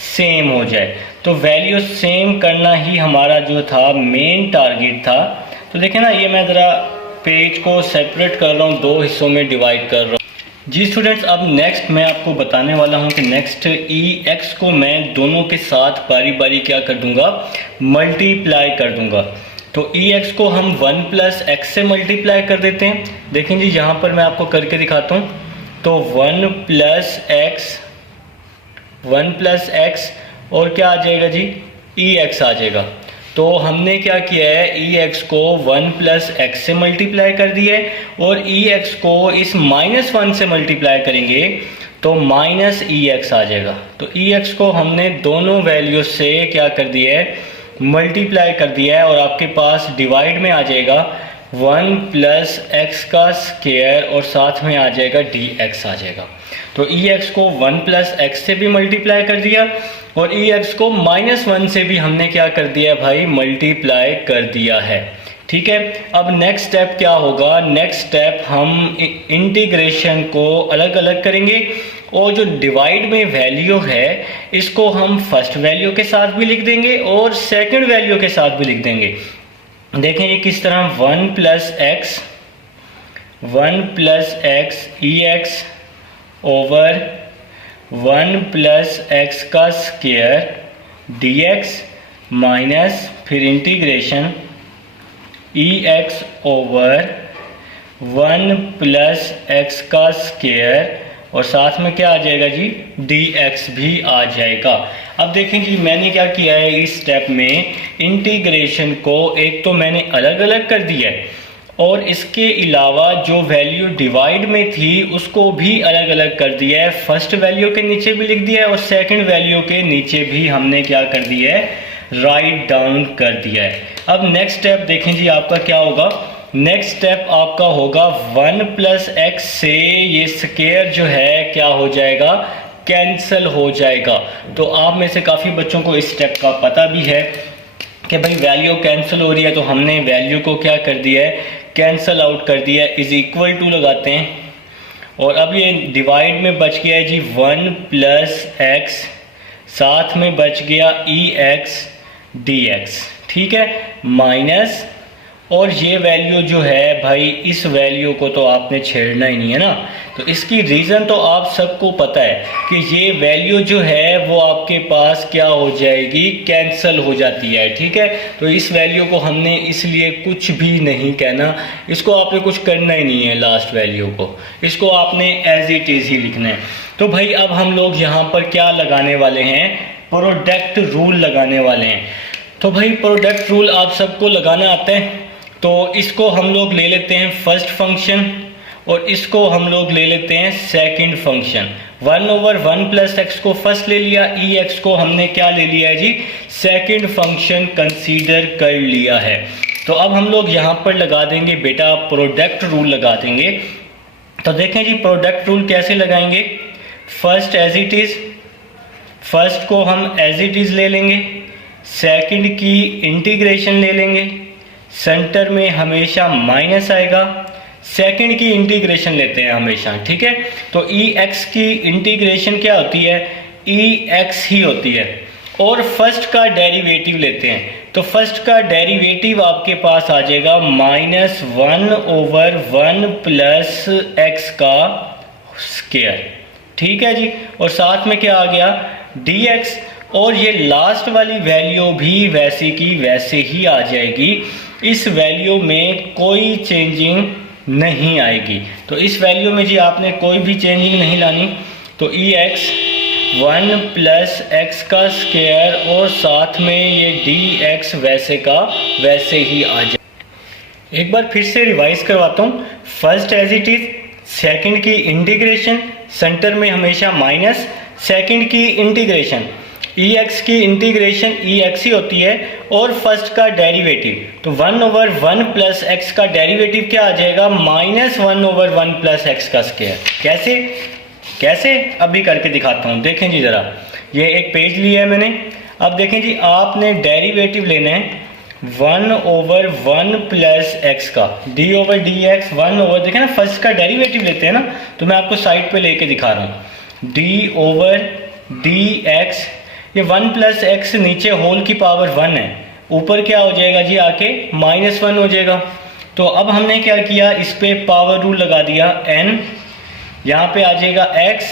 सेम हो जाए। तो वैल्यू सेम करना ही हमारा जो था मेन टारगेट था। तो देखें ना, ये मैं ज़रा पेज को सेपरेट कर रहा हूँ, 2 हिस्सों में डिवाइड कर रहा हूँ जी स्टूडेंट्स। अब नेक्स्ट मैं आपको बताने वाला हूँ कि नेक्स्ट ex को मैं दोनों के साथ बारी बारी क्या कर दूंगा, मल्टीप्लाई कर दूंगा। तो ex को हम 1 प्लस x से मल्टीप्लाई कर देते हैं। देखें जी यहाँ पर मैं आपको करके दिखाता हूँ। तो 1 प्लस x और क्या आ जाएगा जी, ex आ जाएगा। तो हमने क्या किया है, ex को 1 प्लस x से मल्टीप्लाई कर दिया है और ex को इस -1 से मल्टीप्लाई करेंगे तो -ex आ जाएगा। तो ex को हमने दोनों वैल्यू से क्या कर दिया है, मल्टीप्लाई कर दिया है और आपके पास डिवाइड में आ जाएगा 1 प्लस x का स्क्वायर और साथ में आ जाएगा dx आ जाएगा। तो ex को 1 प्लस x से भी मल्टीप्लाई कर दिया और ex को -1 से भी हमने क्या कर दिया भाई, मल्टीप्लाई कर दिया है। ठीक है। अब नेक्स्ट स्टेप क्या होगा, नेक्स्ट स्टेप हम इंटीग्रेशन को अलग अलग करेंगे और जो डिवाइड में वैल्यू है इसको हम फर्स्ट वैल्यू के साथ भी लिख देंगे और सेकंड वैल्यू के साथ भी लिख देंगे। देखें ये किस तरह, 1 plus x ex over 1 plus x का स्क्वायर dx माइनस फिर integration ex over 1 plus x का स्क्वायर और साथ में क्या आ जाएगा जी, dx भी आ जाएगा। अब देखें जी मैंने क्या किया है, इस स्टेप में इंटीग्रेशन को एक तो मैंने अलग अलग कर दिया है और इसके अलावा जो वैल्यू डिवाइड में थी उसको भी अलग अलग कर दिया है। फर्स्ट वैल्यू के नीचे भी लिख दिया है और सेकंड वैल्यू के नीचे भी हमने क्या कर दिया है, राइट डाउन कर दिया है। अब नेक्स्ट स्टेप देखें जी आपका क्या होगा, नेक्स्ट स्टेप आपका होगा 1 प्लस x से ये स्क्वायर जो है क्या हो जाएगा, कैंसल हो जाएगा। तो आप में से काफ़ी बच्चों को इस स्टेप का पता भी है कि भाई वैल्यू कैंसिल हो रही है, तो हमने वैल्यू को क्या कर दिया है, कैंसल आउट कर दिया है। इज इक्वल टू लगाते हैं और अब ये डिवाइड में बच गया है जी 1 प्लस x, साथ में बच गया ex dx। ठीक है, माइनस और ये वैल्यू जो है भाई, इस वैल्यू को तो आपने छेड़ना ही नहीं है ना। तो इसकी रीज़न तो आप सबको पता है कि ये वैल्यू जो है वो आपके पास क्या हो जाएगी, कैंसिल हो जाती है, ठीक है। तो इस वैल्यू को हमने इसलिए कुछ भी नहीं कहना, इसको आपने कुछ करना ही नहीं है, लास्ट वैल्यू को, इसको आपने एज इट इज़ ही लिखना है। तो भाई अब हम लोग यहाँ पर क्या लगाने वाले हैं, प्रोडक्ट रूल लगाने वाले हैं। तो भाई प्रोडक्ट रूल आप सबको लगाना आता है, तो इसको हम लोग ले लेते हैं फर्स्ट फंक्शन और इसको हम लोग ले लेते हैं सेकंड फंक्शन। 1/1 प्लस एक्स को फर्स्ट ले लिया, ई एक्स को हमने क्या ले लिया है जी, सेकंड फंक्शन कंसीडर कर लिया है। तो अब हम लोग यहाँ पर लगा देंगे बेटा प्रोडक्ट रूल लगा देंगे। तो देखें जी प्रोडक्ट रूल कैसे लगाएंगे, first as it is, first को हम एज इट इज़ ले लेंगे, सेकंड की इंटीग्रेशन ले लेंगे, सेंटर में हमेशा माइनस आएगा, सेकंड की इंटीग्रेशन लेते हैं हमेशा, ठीक है। तो ई एक्स की इंटीग्रेशन क्या होती है, ई एक्स ही होती है, और फर्स्ट का डेरिवेटिव लेते हैं। तो फर्स्ट का डेरिवेटिव आपके पास आ जाएगा -1/1 प्लस एक्स का स्क्वायर, ठीक है जी। और साथ में क्या आ गया, dx, और ये लास्ट वाली वैल्यू भी वैसे की वैसे ही आ जाएगी, इस वैल्यू में कोई चेंजिंग नहीं आएगी। तो इस वैल्यू में जी आपने कोई भी चेंजिंग नहीं लानी। तो ई एक्स 1 प्लस एक्स का स्क्वायर और साथ में ये डी एक्स वैसे का वैसे ही आ जाए। एक बार फिर से रिवाइज करवाता हूँ, first as it is, second की इंटीग्रेशन, सेंटर में हमेशा माइनस, सेकंड की इंटीग्रेशन, ई एक्स की इंटीग्रेशन ई एक्स ही होती है, और फर्स्ट का डेरिवेटिव। तो 1/1 प्लस एक्स का डेरिवेटिव क्या आ जाएगा, -1/1 प्लस एक्स का स्क्वायर। कैसे कैसे अभी करके दिखाता हूँ, देखें जी ज़रा, ये एक पेज लिया है मैंने। अब देखें जी, आपने डेरिवेटिव लेना है 1/1 प्लस एक्स का, d/dx 1/, देखें ना फर्स्ट का डेरिवेटिव लेते हैं ना, तो मैं आपको साइड पे लेके दिखा रहा हूँ, d/dx, ये 1 प्लस एक्स नीचे होल की पावर 1 है, ऊपर क्या हो जाएगा जी आके -1 हो जाएगा। तो अब हमने क्या किया, इस पे पावर रूल लगा दिया, n यहाँ पे आ जाएगा x,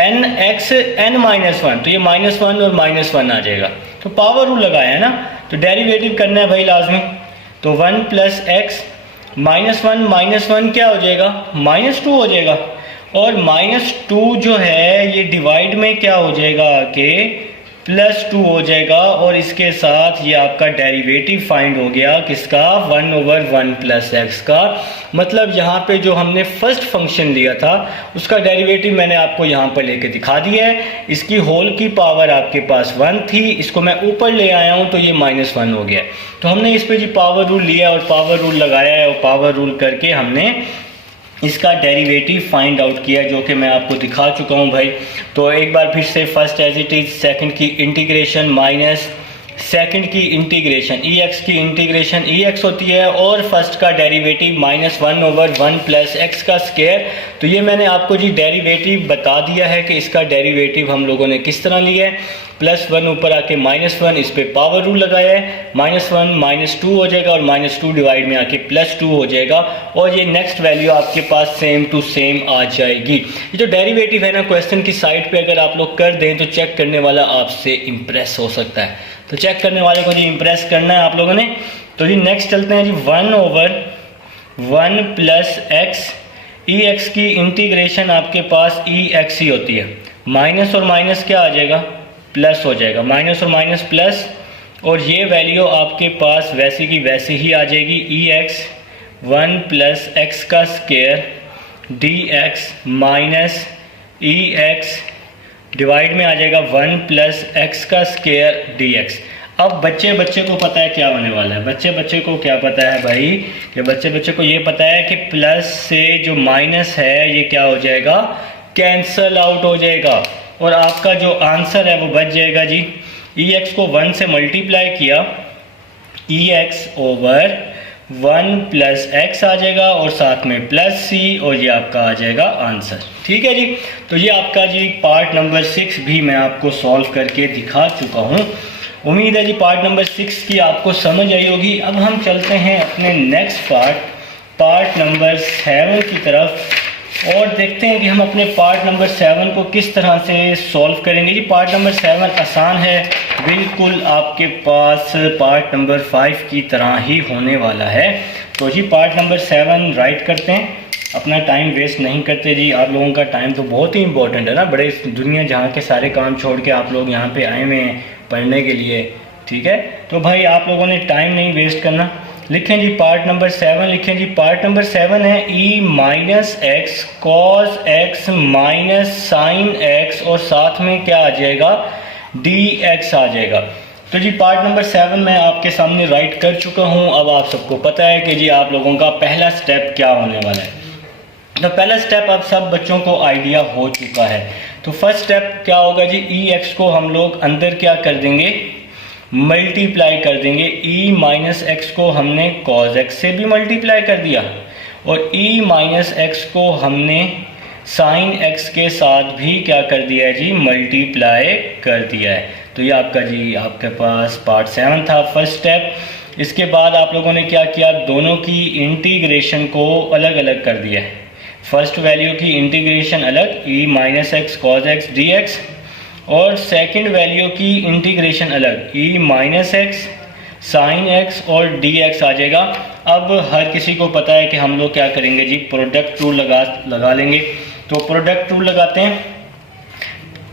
n x n-1, तो ये -1 और -1 आ जाएगा। तो पावर रूल लगाया है ना, तो डेरिवेटिव करना है भाई लाजमी। तो 1 प्लस एक्स -1 क्या हो जाएगा, -2 हो जाएगा, और -2 जो है ये डिवाइड में क्या हो जाएगा आके +2 हो जाएगा, और इसके साथ ये आपका डेरिवेटिव फाइंड हो गया किसका, 1/1 प्लस एक्स का। मतलब यहाँ पे जो हमने फर्स्ट फंक्शन लिया था उसका डेरिवेटिव मैंने आपको यहाँ पर लेके दिखा दिया है। इसकी होल की पावर आपके पास 1 थी, इसको मैं ऊपर ले आया हूँ तो ये -1 हो गया। तो हमने इस पर जी पावर रूल लिया और पावर रूल लगाया है, और पावर रूल करके हमने इसका डेरिवेटिव फाइंड आउट किया, जो कि मैं आपको दिखा चुका हूं भाई। तो एक बार फिर से, first as it is, second की इंटीग्रेशन माइनस सेकंड की इंटीग्रेशन, ई एक्स की इंटीग्रेशन ई एक्स होती है, और फर्स्ट का डेरिवेटिव -1/1 प्लस एक्स का स्क्वायर। तो ये मैंने आपको जी डेरिवेटिव बता दिया है कि इसका डेरिवेटिव हम लोगों ने किस तरह लिया है। +1 ऊपर आके -1, इस पर पावर रूल लगाया है, -1 -2 हो जाएगा, और -2 डिवाइड में आके +2 हो जाएगा, और ये नेक्स्ट वैल्यू आपके पास सेम टू सेम आ जाएगी। ये जो डेरिवेटिव है ना, क्वेश्चन की साइड पे अगर आप लोग कर दें तो चेक करने वाला आपसे इम्प्रेस हो सकता है। तो चेक करने वाले को जी इम्प्रेस करना है आप लोगों ने। तो जी नेक्स्ट चलते हैं जी, 1/1 प्लस एक्स, ई एक्स की इंटीग्रेशन आपके पास ई एक्स ही होती है, माइनस और माइनस क्या आ जाएगा, प्लस हो जाएगा, माइनस और माइनस प्लस, और ये वैल्यू आपके पास वैसे की वैसे ही आ जाएगी, ई एक्स 1 प्लस एक्स का स्क्वायर डी एक्स माइनस ई एक्स डिवाइड में आ जाएगा 1 प्लस एक्स का स्क्वायर डी एक्स। अब बच्चे को पता है क्या होने वाला है, बच्चे को क्या पता है भाई, कि बच्चे को ये पता है कि प्लस से जो माइनस है ये क्या हो जाएगा, कैंसल आउट हो जाएगा, और आपका जो आंसर है वो बच जाएगा जी। ई एक्स को 1 से मल्टीप्लाई किया, ई एक्स ओवर 1 प्लस एक्स आ जाएगा, और साथ में प्लस सी, और ये आपका आ जाएगा आंसर। ठीक है जी। तो ये आपका जी पार्ट नंबर 6 भी मैं आपको सॉल्व करके दिखा चुका हूँ। उम्मीद है जी पार्ट नंबर 6 की आपको समझ आई होगी। अब हम चलते हैं अपने नेक्स्ट पार्ट नंबर 7 की तरफ और देखते हैं कि हम अपने पार्ट नंबर 7 को किस तरह से सॉल्व करेंगे। जी पार्ट नंबर 7 आसान है, बिल्कुल आपके पास पार्ट नंबर 5 की तरह ही होने वाला है। तो जी पार्ट नंबर 7 राइट करते हैं, अपना टाइम वेस्ट नहीं करते जी। आप लोगों का टाइम तो बहुत ही इंपॉर्टेंट है ना, बड़े दुनिया जहाँ के सारे काम छोड़ के आप लोग यहाँ पे आए हुए हैं पढ़ने के लिए, ठीक है। तो भाई आप लोगों ने टाइम नहीं वेस्ट करना। लिखें जी पार्ट नंबर 7, लिखें जी पार्ट नंबर 7 है e minus x cos x minus sine x और साथ में क्या आ जाएगा dx आ जाएगा। तो जी पार्ट नंबर 7 मैं आपके सामने राइट कर चुका हूँ। अब आप सबको पता है कि जी आप लोगों का पहला स्टेप क्या होने वाला है। तो पहला स्टेप आप सब बच्चों को आइडिया हो चुका है। तो फर्स्ट स्टेप क्या होगा जी, ex को हम लोग अंदर क्या कर देंगे, मल्टीप्लाई कर देंगे। e माइनस एक्स को हमने cos x से भी मल्टीप्लाई कर दिया और e माइनस एक्स को हमने sin x के साथ भी क्या कर दिया है जी, मल्टीप्लाई कर दिया है। तो ये आपका जी आपके पास पार्ट 7 था, फर्स्ट स्टेप। इसके बाद आप लोगों ने क्या किया, दोनों की इंटीग्रेशन को अलग अलग कर दिया है। फर्स्ट वैल्यू की इंटीग्रेशन अलग, e minus x cos x d x, और सेकंड वैल्यू की इंटीग्रेशन अलग, e minus x sine x और डी एक्स आ जाएगा। अब हर किसी को पता है कि हम लोग क्या करेंगे जी, प्रोडक्ट रूल लगा लेंगे। तो प्रोडक्ट रूल लगाते हैं,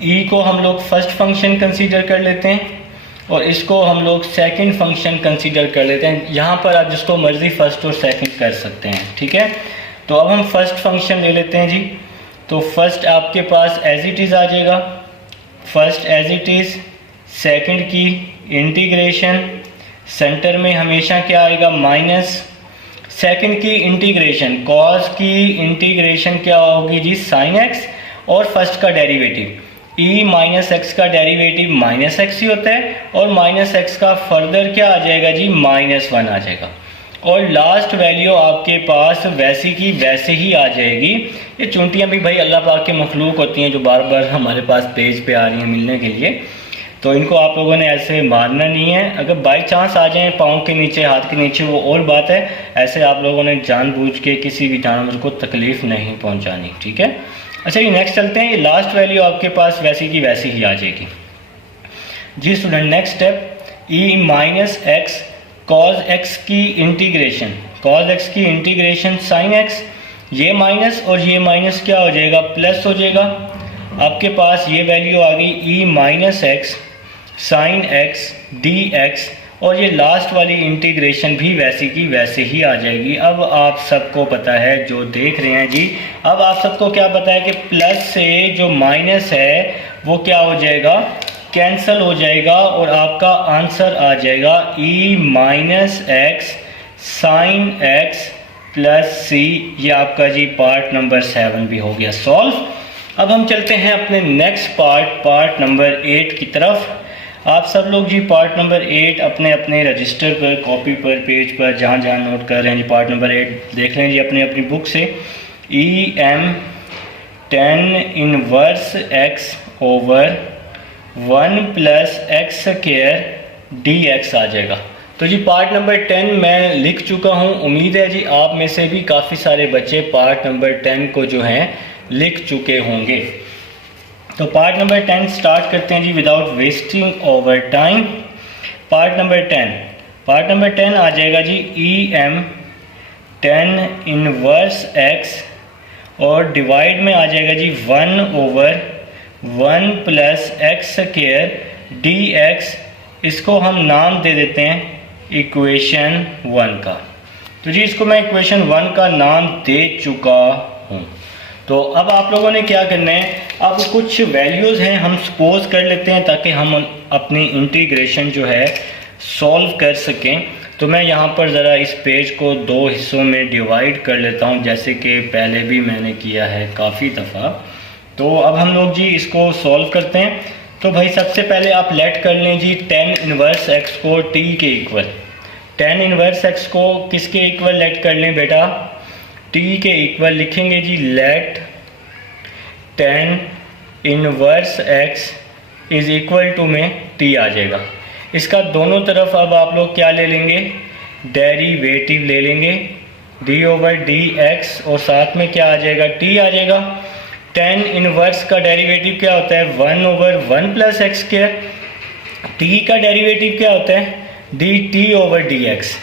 e को हम लोग फर्स्ट फंक्शन कंसीडर कर लेते हैं और इसको हम लोग सेकंड फंक्शन कंसीडर कर लेते हैं। यहाँ पर आप जिसको मर्जी फर्स्ट और सेकंड कर सकते हैं, ठीक है। तो अब हम फर्स्ट फंक्शन ले लेते हैं जी। तो फर्स्ट आपके पास एज इट इज़ आ जाएगा, first as it is, second की इंटीग्रेशन, सेंटर में हमेशा क्या आएगा माइनस, सेकंड की इंटीग्रेशन, कॉस की इंटीग्रेशन क्या होगी जी साइन एक्स, और फर्स्ट का डेरिवेटिव e माइनस एक्स का डेरिवेटिव माइनस एक्स ही होता है और माइनस एक्स का फर्दर क्या आ जाएगा जी, -1 आ जाएगा। और लास्ट वैल्यू आपके पास वैसी की वैसे ही आ जाएगी। ये चुंटियाँ भी भाई अल्लाह पाक के मखलूक होती हैं जो बार बार हमारे पास पेज पे आ रही हैं मिलने के लिए, तो इनको आप लोगों ने ऐसे मारना नहीं है। अगर बाई चांस आ जाएं पाँव के नीचे, हाथ के नीचे, वो और बात है। ऐसे आप लोगों ने जानबूझ के किसी भी जानवर को तकलीफ़ नहीं पहुँचानी, ठीक है। अच्छा ये नेक्स्ट चलते हैं। ये लास्ट वैल्यू आपके पास वैसी की वैसी ही आ जाएगी जी student. Next step, e minus x cos x की इंटीग्रेशन, कॉज एक्स की इंटीग्रेशन साइन एक्स, ये माइनस और ये माइनस क्या हो जाएगा, प्लस हो जाएगा। आपके पास ये वैल्यू आ गई e minus x sine x d x, और ये लास्ट वाली इंटीग्रेशन भी वैसी की वैसे ही आ जाएगी। अब आप सबको पता है जो देख रहे हैं जी, अब आप सबको क्या पता है कि प्लस से जो माइनस है वो क्या हो जाएगा, कैंसल हो जाएगा और आपका आंसर आ जाएगा e minus x sine x plus C. ये आपका जी पार्ट नंबर 7 भी हो गया सॉल्व। अब हम चलते हैं अपने नेक्स्ट पार्ट नंबर 8 की तरफ। आप सब लोग जी पार्ट नंबर 8 अपने अपने रजिस्टर पर, कॉपी पर, पेज पर, जहाँ जहाँ नोट कर रहे हैं जी पार्ट नंबर 8 देख लें जी अपनी अपनी बुक से। em tan inverse x over 1 plus x square d x आ जाएगा। तो जी पार्ट नंबर 10 मैं लिख चुका हूँ। उम्मीद है जी आप में से भी काफ़ी सारे बच्चे पार्ट नंबर 10 को जो हैं लिख चुके होंगे। तो पार्ट नंबर 10 स्टार्ट करते हैं जी without wasting over time. Part number 10 आ जाएगा जी em tan इनवर्स x और डिवाइड में आ जाएगा जी 1 over 1 plus x square d x. इसको हम नाम दे देते हैं इक्वेशन 1 का। तो जी इसको मैं इक्वेशन 1 का नाम दे चुका हूँ। तो अब आप लोगों ने क्या करना है, अब कुछ वैल्यूज़ हैं हम सपोज कर लेते हैं ताकि हम अपनी इंटीग्रेशन जो है सॉल्व कर सकें। तो मैं यहाँ पर ज़रा इस पेज को 2 हिस्सों में डिवाइड कर लेता हूँ, जैसे कि पहले भी मैंने किया है काफ़ी दफ़ा। तो अब हम लोग जी इसको सॉल्व करते हैं। तो भाई सबसे पहले आप लेट कर लें जी tan इनवर्स x को t के इक्वल। tan इनवर्स x को किसके इक्वल लेट कर लें बेटा, t के इक्वल लिखेंगे जी। Let tan inverse x is equal to में t आ जाएगा। इसका दोनों तरफ अब आप लोग क्या ले लेंगे, डेरिवेटिव ले लेंगे डी ओवर डी एक्स, और साथ में क्या आ जाएगा, टी आ जाएगा। टेन इनवर्स का डेरिवेटिव क्या होता है, 1 over 1 plus x square. T का डेरिवेटिव क्या होता है, D T over D x.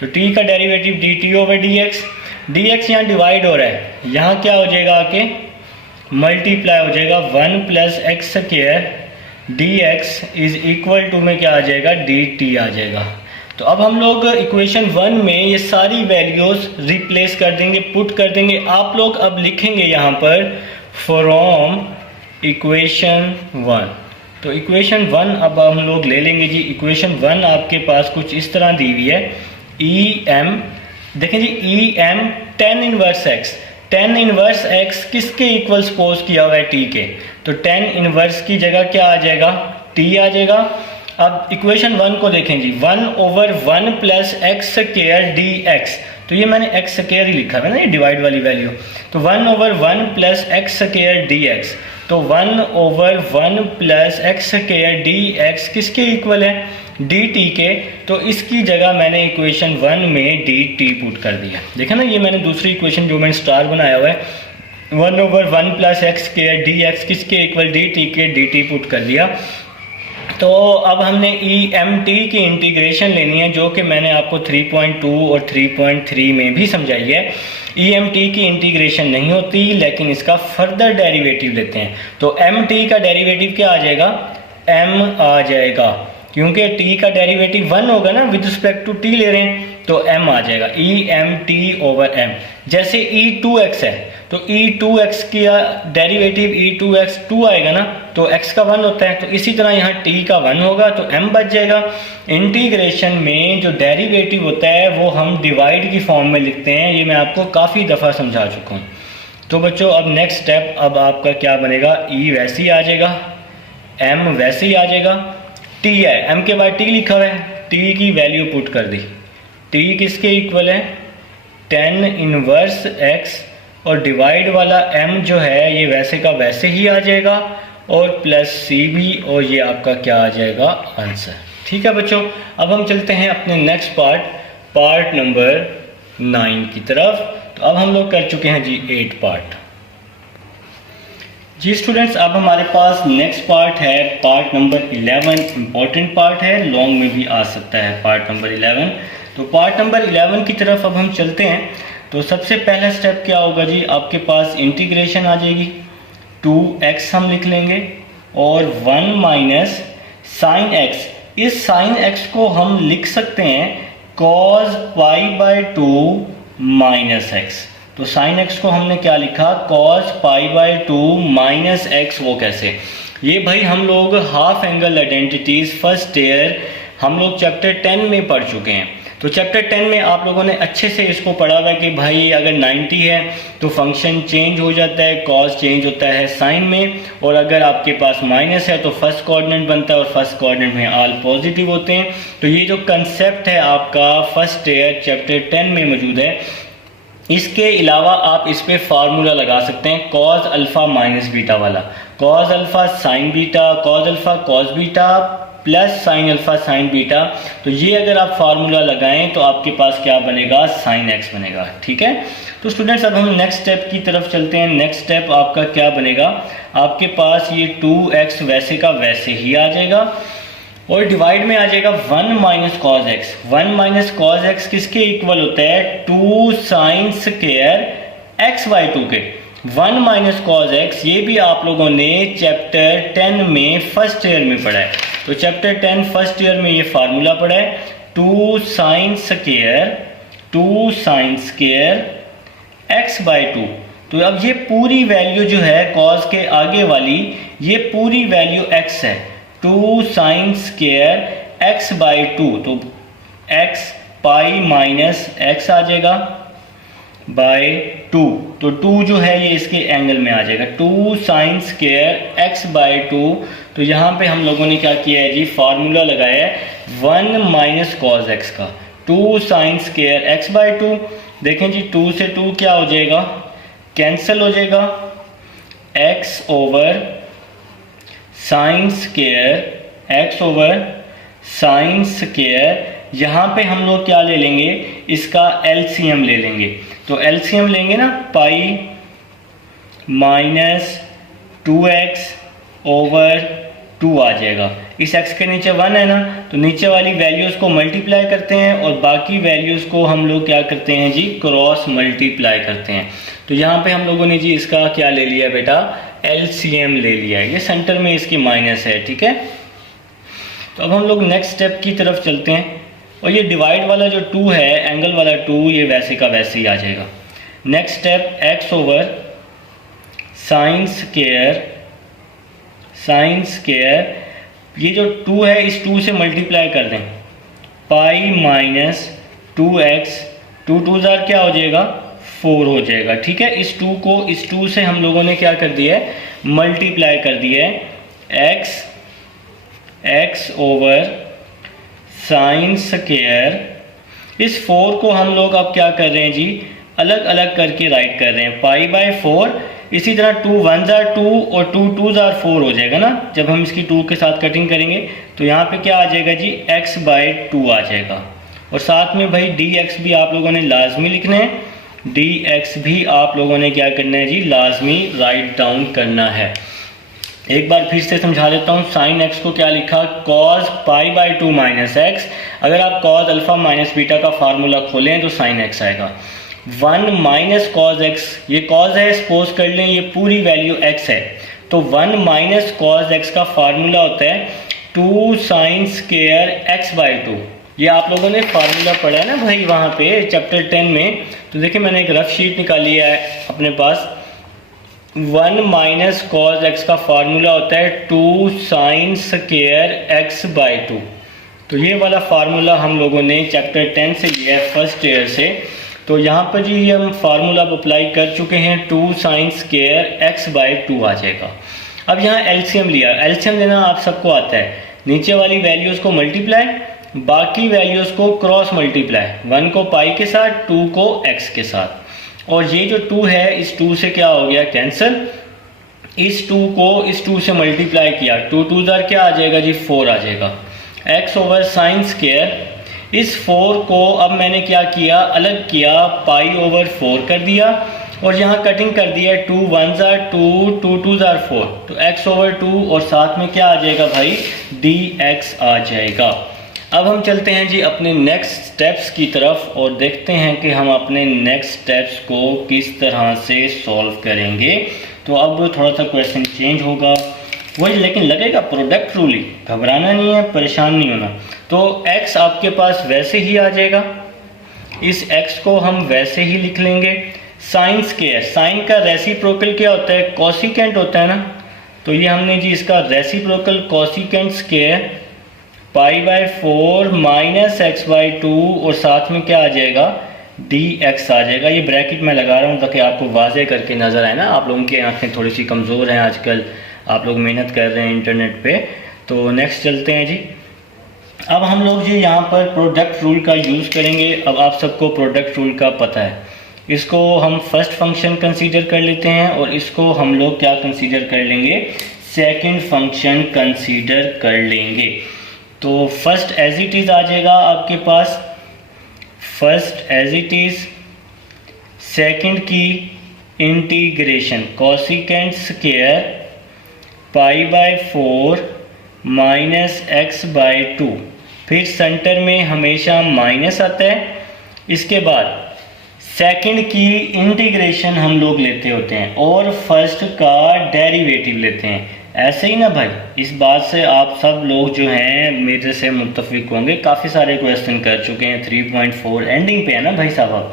तो टी का derivative D T over D x. D x यहाँ डिवाइड हो रहा है, यहाँ क्या हो जाएगा, आके मल्टीप्लाई हो जाएगा, 1 plus x square d x is equal to में क्या आ जाएगा, डी टी आ जाएगा। तो अब हम लोग इक्वेशन 1 में ये सारी वैल्यूज रिप्लेस कर देंगे, पुट कर देंगे। आप लोग अब लिखेंगे यहाँ पर फ्रॉम इक्वेशन 1। तो इक्वेशन 1 अब हम लोग ले लेंगे जी। इक्वेशन 1 आपके पास कुछ इस तरह दी हुई है, ई एम, देखें जी, e m tan inverse x. Tan inverse x किसके इक्वल सपोज किया हुआ है, टी के। तो टेन इनवर्स की जगह क्या आ जाएगा, टी आ जाएगा। अब इक्वेशन 1 को देखें जी, 1 over 1 plus x square d x. तो ये मैंने एक्स स्क्वायर ही लिखा है ना, ये डिवाइड वाली वैल्यू। तो 1 over 1 plus x square d x. तो 1 over 1 plus x square d x किसके इक्वल है, डी टी के। तो इसकी जगह मैंने इक्वेशन 1 में डी टी पुट कर दिया। देखा ना, ये मैंने दूसरी इक्वेशन जो मैंने स्टार बनाया हुआ है, 1 over 1 plus x square d x किसके इक्वल, डी टी के, डी टी पुट कर दिया। तो अब हमने ई एम टी की इंटीग्रेशन लेनी है, जो कि मैंने आपको 3.2 और 3.3 में भी समझाई है। ई एम टी की इंटीग्रेशन नहीं होती, लेकिन इसका फर्दर डेरिवेटिव लेते हैं। तो एम टी का डेरिवेटिव क्या आ जाएगा, एम आ जाएगा, क्योंकि टी का डेरिवेटिव 1 होगा ना, विद रिस्पेक्ट टू टी ले रहे हैं, तो एम आ जाएगा, e m t over m. जैसे ई टू एक्स है, तो ई टू एक्स की डेरिवेटिव ई टू एक्स 2 आएगा ना, तो x का 1 होता है। तो इसी तरह यहाँ t का 1 होगा, तो m बच जाएगा। इंटीग्रेशन में जो डेरिवेटिव होता है वो हम डिवाइड की फॉर्म में लिखते हैं, ये मैं आपको काफ़ी दफ़ा समझा चुका हूँ। तो बच्चों अब नेक्स्ट स्टेप, अब आपका क्या बनेगा, e वैसे ही आ जाएगा, m वैसे ही आ जाएगा, t है, m के बाद t लिखा हुआ है, t की वैल्यू पुट कर दी। t किसके इक्वल है, 10 इनवर्स x, और डिवाइड वाला m जो है ये वैसे का वैसे ही आ जाएगा, और प्लस सी भी, और ये आपका क्या आ जाएगा, आंसर। ठीक है बच्चों, अब हम चलते हैं अपने नेक्स्ट पार्ट नंबर 9 की तरफ। तो अब हम लोग कर चुके हैं जी 8 पार्ट। जी स्टूडेंट्स, अब हमारे पास नेक्स्ट पार्ट है पार्ट नंबर 11। इंपॉर्टेंट पार्ट है, लॉन्ग में भी आ सकता है पार्ट नंबर 11। तो पार्ट नंबर 11 की तरफ अब हम चलते हैं। तो सबसे पहला स्टेप क्या होगा जी, आपके पास इंटीग्रेशन आ जाएगी, 2x हम लिख लेंगे, और 1 माइनस साइन x। इस साइन x को हम लिख सकते हैं cos pi by 2 minus x। तो साइन x को हमने क्या लिखा, cos pi by 2 minus x। वो कैसे, ये भाई हम लोग half angle identities first year हम लोग चैप्टर 10 में पढ़ चुके हैं। तो चैप्टर 10 में आप लोगों ने अच्छे से इसको पढ़ा हुआ है कि भाई अगर 90 है तो फंक्शन चेंज हो जाता है, कॉस चेंज होता है साइन में, और अगर आपके पास माइनस है तो फर्स्ट कोऑर्डिनेट बनता है, और फर्स्ट कोऑर्डिनेट में ऑल पॉजिटिव होते हैं। तो ये जो कंसेप्ट है आपका फर्स्ट ईयर चैप्टर 10 में मौजूद है। इसके अलावा आप इस पर फार्मूला लगा सकते हैं, कॉस अल्फ़ा माइनस बीटा वाला, cos alpha sine beta, cos alpha cos beta plus sine alpha sine beta. तो ये अगर आप फार्मूला लगाएं तो आपके पास क्या बनेगा, साइन एक्स बनेगा। ठीक है, तो स्टूडेंट्स अब हम नेक्स्ट स्टेप की तरफ चलते हैं। नेक्स्ट स्टेप आपका क्या बनेगा, आपके पास ये 2x वैसे का वैसे ही आ जाएगा, और डिवाइड में आ जाएगा 1 minus cos x. 1 minus cos x किसके इक्वल होता है, 2 साइन स्क्वायर एक्स बाई 2 के। 1 माइनस कॉस एक्स ये भी आप लोगों ने चैप्टर 10 में फर्स्ट ईयर में पढ़ा है। तो चैप्टर 10 फर्स्ट ईयर में ये फार्मूला पढ़ा है, 2 साइन स्क्वायर एक्स बाई 2। तो अब ये पूरी वैल्यू जो है कॉस के आगे वाली, ये पूरी वैल्यू एक्स है, 2 साइन स्क्वायर एक्स बाई 2। तो एक्स पाई माइनस एक्स आ जाएगा बाय 2। तो 2 जो है ये इसके एंगल में आ जाएगा, 2 साइन स्क्वायर एक्स बाय 2। तो यहाँ पे हम लोगों ने क्या किया है जी, फार्मूला लगाया है 1 माइनस कॉस एक्स का, 2 साइन स्क्वायर एक्स बाय 2। देखें जी 2 से 2 क्या हो जाएगा, कैंसिल हो जाएगा, x over sine square x over sine square, यहाँ पे हम लोग क्या ले लेंगे, इसका एलसीएम ले लेंगे। तो एलसीएम लेंगे ना, पाई माइनस 2x ओवर 2 आ जाएगा। इस x के नीचे 1 है ना, तो नीचे वाली वैल्यूज़ को मल्टीप्लाई करते हैं और बाकी वैल्यूज़ को हम लोग क्या करते हैं जी, क्रॉस मल्टीप्लाई करते हैं। तो यहाँ पे हम लोगों ने जी इसका क्या ले लिया बेटा, एलसीएम ले लिया है। ये सेंटर में इसकी माइनस है, ठीक है। तो अब हम लोग नेक्स्ट स्टेप की तरफ चलते हैं, और ये डिवाइड वाला जो 2 है, एंगल वाला 2, ये वैसे का वैसे ही आ जाएगा। Next step x over sine square, ये जो 2 है इस 2 से मल्टीप्लाई कर दें, पाई माइनस 2x, 2 2 जार क्या हो जाएगा, 4 हो जाएगा, ठीक है। इस 2 को इस 2 से हम लोगों ने क्या कर दिया है, मल्टीप्लाई कर दिया है। x ओवर साइन स्क्वायर, इस 4 को हम लोग अब क्या कर रहे हैं जी, अलग अलग करके राइट कर रहे हैं, पाई बाय 4। इसी तरह 2 1 जार 2 और 2 2 जार 4 हो जाएगा ना, जब हम इसकी 2 के साथ कटिंग करेंगे। तो यहाँ पे क्या आ जाएगा जी, x बाय 2 आ जाएगा। और साथ में भाई dx भी आप लोगों ने लाजमी लिखना है, dx भी आप लोगों ने क्या करना है जी, लाजमी राइट डाउन करना है। एक बार फिर से समझा देता हूँ, साइन x को क्या लिखा, cos pi by 2 minus x. अगर आप cos अल्फा माइनस बीटा का फार्मूला खोलें तो साइन x आएगा। 1 माइनस कॉज एक्स, ये कॉज है, सपोज कर लें ये पूरी वैल्यू x है, तो 1 माइनस कॉज एक्स का फार्मूला होता है 2 साइन स्क्वायर x बाई 2। ये आप लोगों ने फार्मूला पढ़ा है ना भाई वहाँ पे चैप्टर 10 में। तो देखिए मैंने एक रफ शीट निकाली है अपने पास। 1 माइनस कॉज एक्स का फार्मूला होता है 2 साइन स्क्वायर x बाई 2। तो ये वाला फार्मूला हम लोगों ने चैप्टर 10 से लिया है, फर्स्ट ईयर से। तो यहाँ पर जी ये हम फार्मूला अप्लाई कर चुके हैं, 2 साइन स्क्वायर x बाई 2 आ जाएगा। अब यहाँ एलसीएम लिया, एलसीएम लेना आप सबको आता है, नीचे वाली वैल्यूज़ को मल्टीप्लाई, बाकी वैल्यूज़ को क्रॉस मल्टीप्लाई, 1 को पाई के साथ, 2 को x के साथ। और ये जो 2 है इस 2 से क्या हो गया, कैंसिल। इस 2 को इस 2 से मल्टीप्लाई किया, 2 2 जार क्या आ जाएगा जी, 4 आ जाएगा। x ओवर साइन स्क्वायर, इस 4 को अब मैंने क्या किया, अलग किया, पाई ओवर 4 कर दिया और यहाँ कटिंग कर दिया, 2 1 जार 2, 2 2 जार 4, तो x ओवर 2 और साथ में क्या आ जाएगा भाई, dx आ जाएगा। अब हम चलते हैं जी अपने नेक्स्ट स्टेप्स की तरफ और देखते हैं कि हम अपने नेक्स्ट स्टेप्स को किस तरह से सॉल्व करेंगे। तो अब थोड़ा सा क्वेश्चन चेंज होगा वही, लेकिन लगेगा प्रोडक्ट रूल ही, घबराना नहीं है, परेशान नहीं होना। तो x आपके पास वैसे ही आ जाएगा, इस x को हम वैसे ही लिख लेंगे। साइन स्क्वायर, साइन का रेसिप्रोकल क्या होता है, कोसिकेंट होता है ना, तो ये हमने जी इसका reciprocal cosecant square pi by 4 minus x by 2 और साथ में क्या आ जाएगा, dx आ जाएगा। ये ब्रैकेट मैं लगा रहा हूँ ताकि आपको वाजे करके नज़र आए ना, आप लोगों की आंखें थोड़ी सी कमज़ोर हैं आजकल, आप लोग मेहनत कर रहे हैं इंटरनेट पे। तो नेक्स्ट चलते हैं जी। अब हम लोग जी यहाँ पर प्रोडक्ट रूल का यूज़ करेंगे। अब आप सबको प्रोडक्ट रूल का पता है, इसको हम फर्स्ट फंक्शन कंसीडर कर लेते हैं और इसको हम लोग क्या कंसीडर कर लेंगे, सेकंड फंक्शन कंसीडर कर लेंगे। तो फर्स्ट एज इट इज़ आ जाएगा आपके पास, first as it is, second की integration cosecant square pi by 4 minus x by 2, फिर सेंटर में हमेशा माइनस आता है। इसके बाद सेकंड की इंटीग्रेशन हम लोग लेते होते हैं और फर्स्ट का डेरिवेटिव लेते हैं, ऐसे ही ना भाई। इस बात से आप सब लोग जो हैं मेरे से मुत्तफिक होंगे, काफ़ी सारे क्वेश्चन कर चुके हैं, 3.4 एंडिंग पे है ना भाई साहब।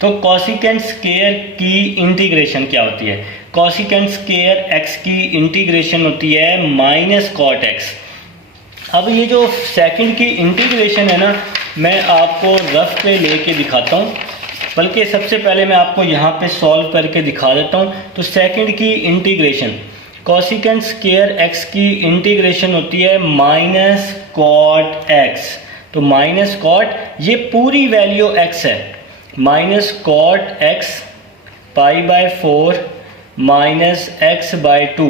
तो कोसिकेंट स्क्वायर की इंटीग्रेशन क्या होती है, कोसिकेंट स्क्वायर x की इंटीग्रेशन होती है माइनस कॉट x। अब ये जो सेकंड की इंटीग्रेशन है ना, मैं आपको रफ पे लेके दिखाता हूँ, बल्कि सबसे पहले मैं आपको यहाँ पे सॉल्व करके दिखा देता हूँ। तो सेकंड की इंटीग्रेशन कोसिकेंट स्क्वायर x की इंटीग्रेशन होती है माइनस कॉट x। तो माइनस कॉट, ये पूरी वैल्यू x है, minus cot x pi by 4 minus x by 2।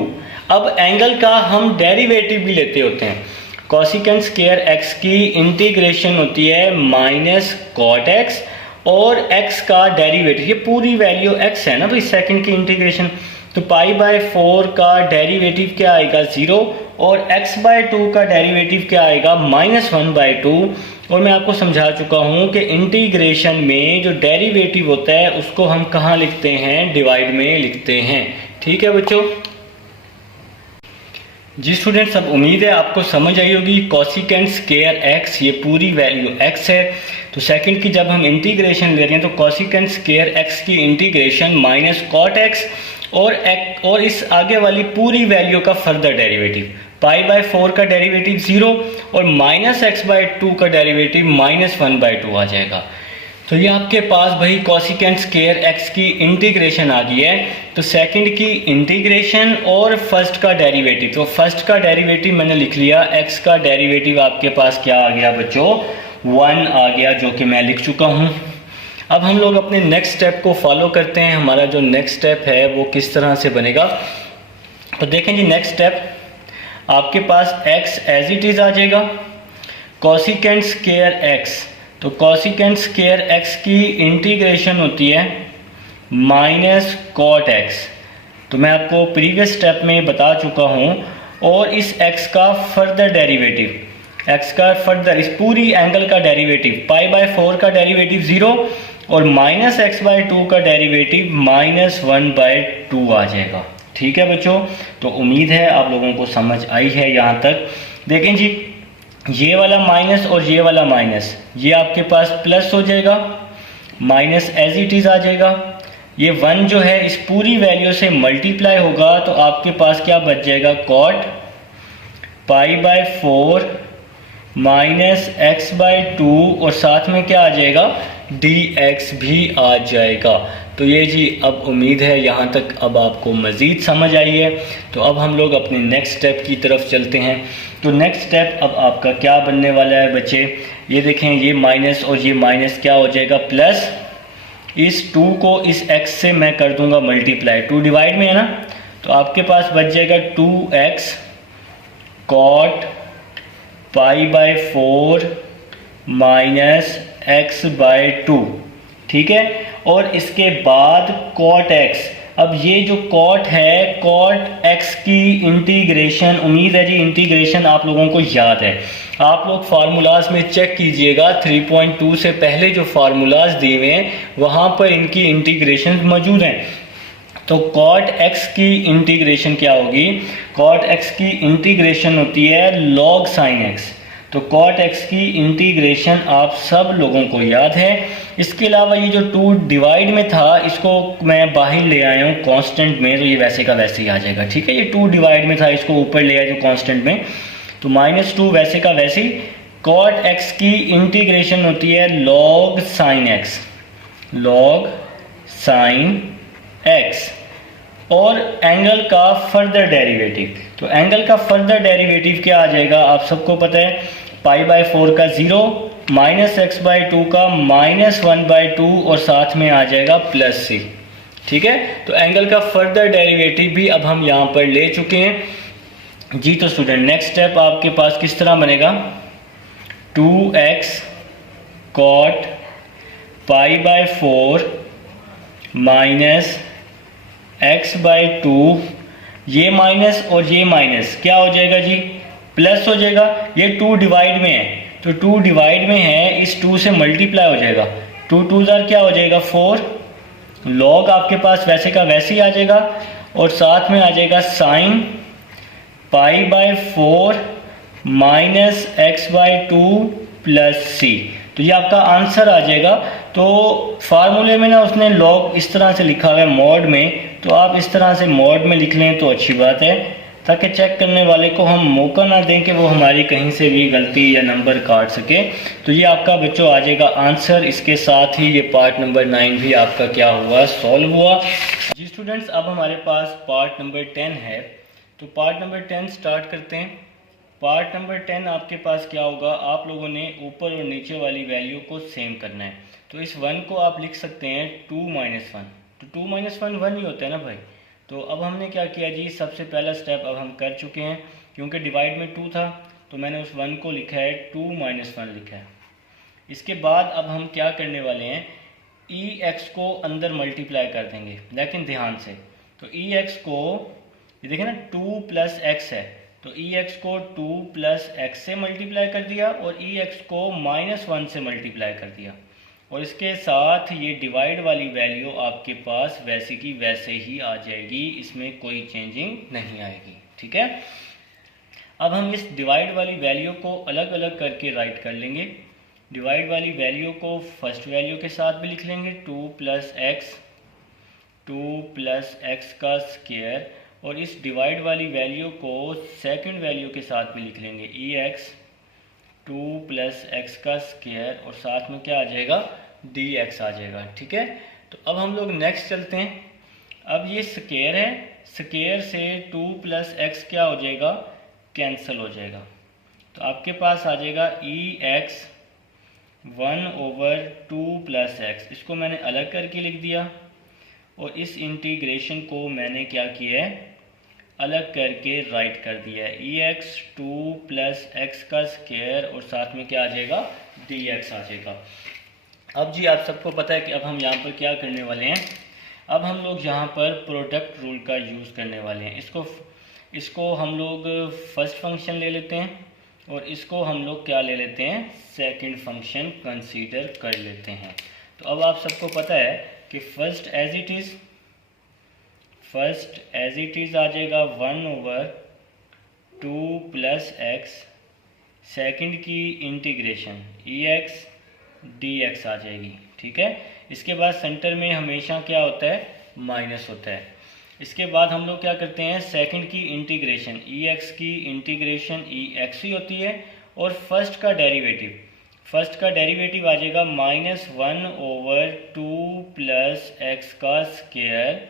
अब एंगल का हम डेरिवेटिव भी लेते होते हैं, कॉसिकेंट स्क्वायर एक्स की इंटीग्रेशन होती है माइनस कॉट एक्स, और x का डेरिवेटिव, ये पूरी वैल्यू x है ना भाई, सेकंड की इंटीग्रेशन, तो पाई बाय 4 का डेरिवेटिव क्या आएगा 0, और x बाय 2 का डेरिवेटिव क्या आएगा -1/2। और मैं आपको समझा चुका हूँ कि इंटीग्रेशन में जो डेरिवेटिव होता है उसको हम कहाँ लिखते हैं, डिवाइड में लिखते हैं। ठीक है बच्चों। जी स्टूडेंट्स, अब उम्मीद है आपको समझ आई होगी। कॉसिकेंट स्क्वायर x, ये पूरी वैल्यू x है, तो सेकंड की जब हम इंटीग्रेशन ले रहे हैं तो कॉसिकेंट स्क्वायर x की इंटीग्रेशन माइनस कॉट x, और इस आगे वाली पूरी वैल्यू का फर्दर डेरिवेटिव, पाई बाय 4 का डेरिवेटिव 0 और -x/2 का डेरिवेटिव -1/2 आ जाएगा। तो ये आपके पास भाई कॉसिकेंट स्क्वायर x की इंटीग्रेशन आ गई है। तो सेकंड की इंटीग्रेशन और फर्स्ट का डेरिवेटिव, तो फर्स्ट का डेरिवेटिव मैंने लिख लिया, x का डेरिवेटिव आपके पास क्या आ गया बच्चों, 1 आ गया, जो कि मैं लिख चुका हूँ। अब हम लोग अपने नेक्स्ट स्टेप को फॉलो करते हैं। हमारा जो नेक्स्ट स्टेप है वो किस तरह से बनेगा, तो देखें जी। नेक्स्ट स्टेप आपके पास x एज इट इज़ आ जाएगा, कॉसिकेंट स्क्वायर x, तो कॉसिकेंट स्क्वायर x की इंटीग्रेशन होती है माइनस कॉट x, तो मैं आपको प्रीवियस स्टेप में बता चुका हूँ। और इस x का फर्दर डेरिवेटिव, x का फर्दर इस पूरी एंगल का डेरिवेटिव, पाई बाय 4 का डेरिवेटिव 0 और -x/2 का डेरिवेटिव -1/2 आ जाएगा। ठीक है बच्चों, तो उम्मीद है आप लोगों को समझ आई है यहाँ तक। देखें जी, ये वाला माइनस और ये वाला माइनस, ये आपके पास प्लस हो जाएगा, माइनस एज इट इज़ आ जाएगा। ये 1 जो है इस पूरी वैल्यू से मल्टीप्लाई होगा, तो आपके पास क्या बच जाएगा, कॉट पाई बाय 4 -x/2, और साथ में क्या आ जाएगा, dx भी आ जाएगा। तो ये जी, अब उम्मीद है यहाँ तक अब आपको मज़ीद समझ आई है। तो अब हम लोग अपने नेक्स्ट स्टेप की तरफ चलते हैं। तो नेक्स्ट स्टेप अब आपका क्या बनने वाला है बच्चे, ये देखें, ये माइनस और ये माइनस क्या हो जाएगा, प्लस। इस 2 को इस x से मैं कर दूंगा मल्टीप्लाई, 2 डिवाइड में है ना, तो आपके पास बच जाएगा 2x cot pi by 4 -x/2। ठीक है, और इसके बाद कॉट x। अब ये जो कॉट है, कॉट x की इंटीग्रेशन, उम्मीद है जी इंटीग्रेशन आप लोगों को याद है। आप लोग फार्मूलाज में चेक कीजिएगा, 3.2 से पहले जो फार्मूलाज दिए हुए हैं वहाँ पर इनकी इंटीग्रेशन मौजूद हैं। तो कॉट x की इंटीग्रेशन क्या होगी, कॉट x की इंटीग्रेशन होती है लॉग साइन x। तो कॉट x की इंटीग्रेशन आप सब लोगों को याद है। इसके अलावा ये जो 2 डिवाइड में था, इसको मैं बाहर ले आया हूँ कांस्टेंट में, तो ये वैसे का वैसे ही आ जाएगा। ठीक है, ये 2 डिवाइड में था, इसको ऊपर ले आया जो कांस्टेंट में, तो -2 वैसे का वैसे ही। कॉट x की इंटीग्रेशन होती है log sign x, log sign x, और एंगल का फर्दर डेरिवेटिव। तो एंगल का फर्दर डेरिवेटिव क्या आ जाएगा, आप सबको पता है, पाई बाय 4 का 0, -x/2 का -1/2, और साथ में आ जाएगा प्लस c। ठीक है, तो एंगल का फर्दर डेरिवेटिव भी अब हम यहाँ पर ले चुके हैं जी। तो स्टूडेंट, नेक्स्ट स्टेप आपके पास किस तरह बनेगा, 2x cot pi by 4 -x/2, ये माइनस और ये माइनस क्या हो जाएगा जी, प्लस हो जाएगा। ये 2 डिवाइड में है, तो 2 डिवाइड में है, इस 2 से मल्टीप्लाई हो जाएगा, 2 2 क्या हो जाएगा 4, लॉग आपके पास वैसे का वैसे ही आ जाएगा, और साथ में आ जाएगा sine pi by 4 -x/2 plus c। तो ये आपका आंसर आ जाएगा। तो फार्मूले में ना उसने लॉग इस तरह से लिखा हुआ है मॉड में, तो आप इस तरह से मॉड में लिख लें तो अच्छी बात है, ताकि चेक करने वाले को हम मौका ना दें कि वो हमारी कहीं से भी गलती या नंबर काट सके। तो ये आपका बच्चों आ जाएगा आंसर। इसके साथ ही ये पार्ट नंबर 9 भी आपका क्या हुआ, सॉल्व हुआ जी। स्टूडेंट्स, अब हमारे पास पार्ट नंबर 10 है, तो पार्ट नंबर 10 स्टार्ट करते हैं। पार्ट नंबर 10 आपके पास क्या होगा, आप लोगों ने ऊपर और नीचे वाली वैल्यू को सेम करना है। तो इस 1 को आप लिख सकते हैं 2 - 1, तो 2 - 1 ही होता है ना भाई। तो अब हमने क्या किया जी, सबसे पहला स्टेप अब हम कर चुके हैं, क्योंकि डिवाइड में 2 था, तो मैंने उस 1 को लिखा है 2 माइनस 1 लिखा है। इसके बाद अब हम क्या करने वाले हैं, ई एक्स को अंदर मल्टीप्लाई कर देंगे, लेकिन ध्यान से। तो ई एक्स को ये देखें ना 2 प्लस एक्स है, तो ई एक्स को 2 प्लस एक्स से मल्टीप्लाई कर दिया और ई एक्स को -1 से मल्टीप्लाई कर दिया, और इसके साथ ये डिवाइड वाली वैल्यू आपके पास वैसे की वैसे ही आ जाएगी, इसमें कोई चेंजिंग नहीं आएगी। ठीक है, अब हम इस डिवाइड वाली वैल्यू को अलग अलग करके राइट कर लेंगे। डिवाइड वाली वैल्यू को फर्स्ट वैल्यू के साथ भी लिख लेंगे 2 प्लस एक्स का स्क्वायर, और इस डिवाइड वाली वैल्यू को सेकंड वैल्यू के साथ भी लिख लेंगे ई एक्स 2 प्लस एक्स का स्क्वायर, और साथ में क्या आ जाएगा, डी एक्स आ जाएगा। ठीक है, तो अब हम लोग नेक्स्ट चलते हैं। अब ये स्क्वायर है, स्क्वायर से 2 प्लस एक्स क्या हो जाएगा, कैंसिल हो जाएगा। तो आपके पास आ जाएगा ई एक्स 1/2 प्लस एक्स, इसको मैंने अलग करके लिख दिया, और इस इंटीग्रेशन को मैंने क्या किया है, अलग करके राइट कर दिया है। ई एक्स 2 प्लस एक्स का स्क्वायर, और साथ में क्या आ जाएगा, डी एक्स आ जाएगा। अब जी आप सबको पता है कि अब हम यहाँ पर क्या करने वाले हैं, अब हम लोग यहाँ पर प्रोडक्ट रूल का यूज़ करने वाले हैं। इसको हम लोग फर्स्ट फंक्शन ले लेते हैं, और इसको हम लोग क्या ले लेते हैं, सेकंड फंक्शन कंसीडर कर लेते हैं। तो अब आप सबको पता है कि फर्स्ट एज इट इज़ आ जाएगा 1/2 प्लस एक्स, सेकंड की integration e x d x आ जाएगी। ठीक है, इसके बाद सेंटर में हमेशा क्या होता है, माइनस होता है। इसके बाद हम लोग क्या करते हैं, सेकंड की इंटीग्रेशन ई एक्स की इंटीग्रेशन ई एक्स ही होती है, और फर्स्ट का डेरिवेटिव आ जाएगा -1/2 प्लस एक्स का स्क्वायर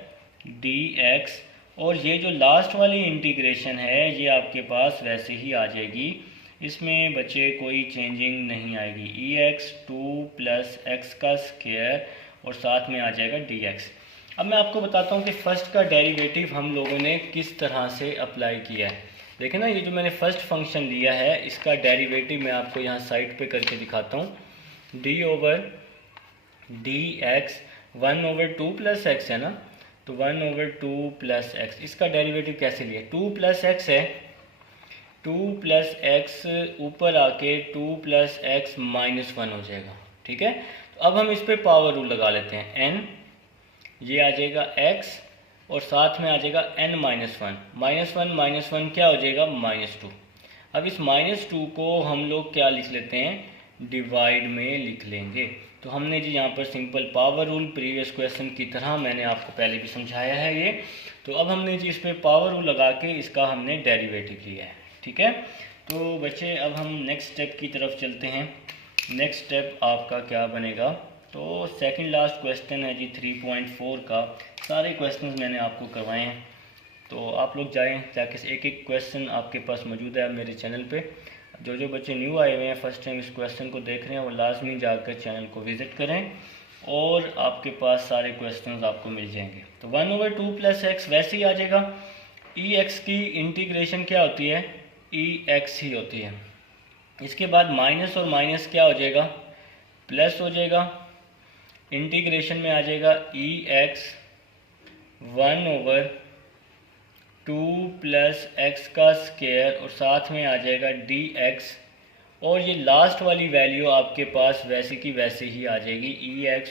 डी एक्स, और ये जो लास्ट वाली इंटीग्रेशन है ये आपके पास वैसे ही आ जाएगी, इसमें बच्चे कोई चेंजिंग नहीं आएगी। ई एक्स 2 प्लस एक्स का स्क्वायर, और साथ में आ जाएगा डी एक्स। अब मैं आपको बताता हूँ कि फ़र्स्ट का डेरिवेटिव हम लोगों ने किस तरह से अप्लाई किया है। देखें ना, ये जो मैंने फर्स्ट फंक्शन लिया है इसका डेरिवेटिव मैं आपको यहाँ साइड पे करके दिखाता हूँ। डी एक्स 1/2 प्लस एक्स है ना, तो 1/2 प्लस एक्स, इसका डेरिवेटिव कैसे लिया, 2 प्लस एक्स है, 2 प्लस एक्स ऊपर आके 2 प्लस एक्स -1 हो जाएगा। ठीक है, तो अब हम इस पर पावर रूल लगा लेते हैं, n ये आ जाएगा x, और साथ में आ जाएगा n -1 क्या हो जाएगा, -2। अब इस -2 को हम लोग क्या लिख लेते हैं, डिवाइड में लिख लेंगे। तो हमने जी यहाँ पर simple power rule, previous question की तरह मैंने आपको पहले भी समझाया है ये। तो अब हमने जी इस पर पावर रूल लगा के इसका हमने डेरिवेटिव लिया है। ठीक है, तो बच्चे अब हम नेक्स्ट स्टेप की तरफ चलते हैं। नेक्स्ट स्टेप आपका क्या बनेगा, तो सेकंड लास्ट क्वेश्चन है जी 3.4 का। सारे क्वेश्चंस मैंने आपको करवाए हैं, तो आप लोग जाएं जाके एक एक क्वेश्चन आपके पास मौजूद है मेरे चैनल पे। जो बच्चे न्यू आए हुए हैं, फर्स्ट टाइम इस क्वेश्चन को देख रहे हैं, वो लाजमी जाकर चैनल को विज़िट करें, और आपके पास सारे क्वेश्चंस आपको मिल जाएंगे। तो 1/2 प्लस एक्स वैसे ही आ जाएगा। ई एक्स की इंटीग्रेशन क्या होती है, ई एक्स ही होती है। इसके बाद माइनस और माइनस क्या हो जाएगा, प्लस हो जाएगा। इंटीग्रेशन में आ जाएगा ई एक्स 1/2 प्लस एक्स का स्क्वायर, और साथ में आ जाएगा डी एक्स, और ये लास्ट वाली वैल्यू आपके पास वैसे की वैसे ही आ जाएगी, ई एक्स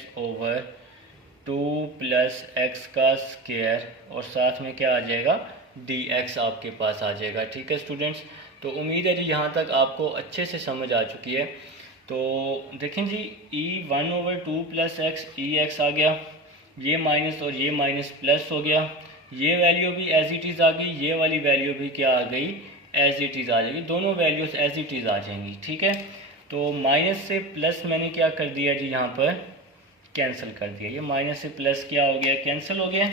2 प्लस एक्स का स्क्वायर, और साथ में क्या आ जाएगा, डी एक्स आपके पास आ जाएगा। ठीक है स्टूडेंट्स, तो उम्मीद है जी यहाँ तक आपको अच्छे से समझ आ चुकी है। तो देखें जी, ई 1/2 प्लस एक्स ई एक्स आ गया, ये माइनस और ये माइनस प्लस हो गया, ये वैल्यू भी एज इट इज़ आ गई, ये वाली वैल्यू भी क्या आ गई, एज इट इज़ आ जाएगी, दोनों वैल्यूज एज इट इज़ आ जाएंगी। ठीक है, तो माइनस से प्लस मैंने क्या कर दिया जी, यहाँ पर कैंसिल कर दिया, ये माइनस से प्लस क्या हो गया, कैंसिल हो गया,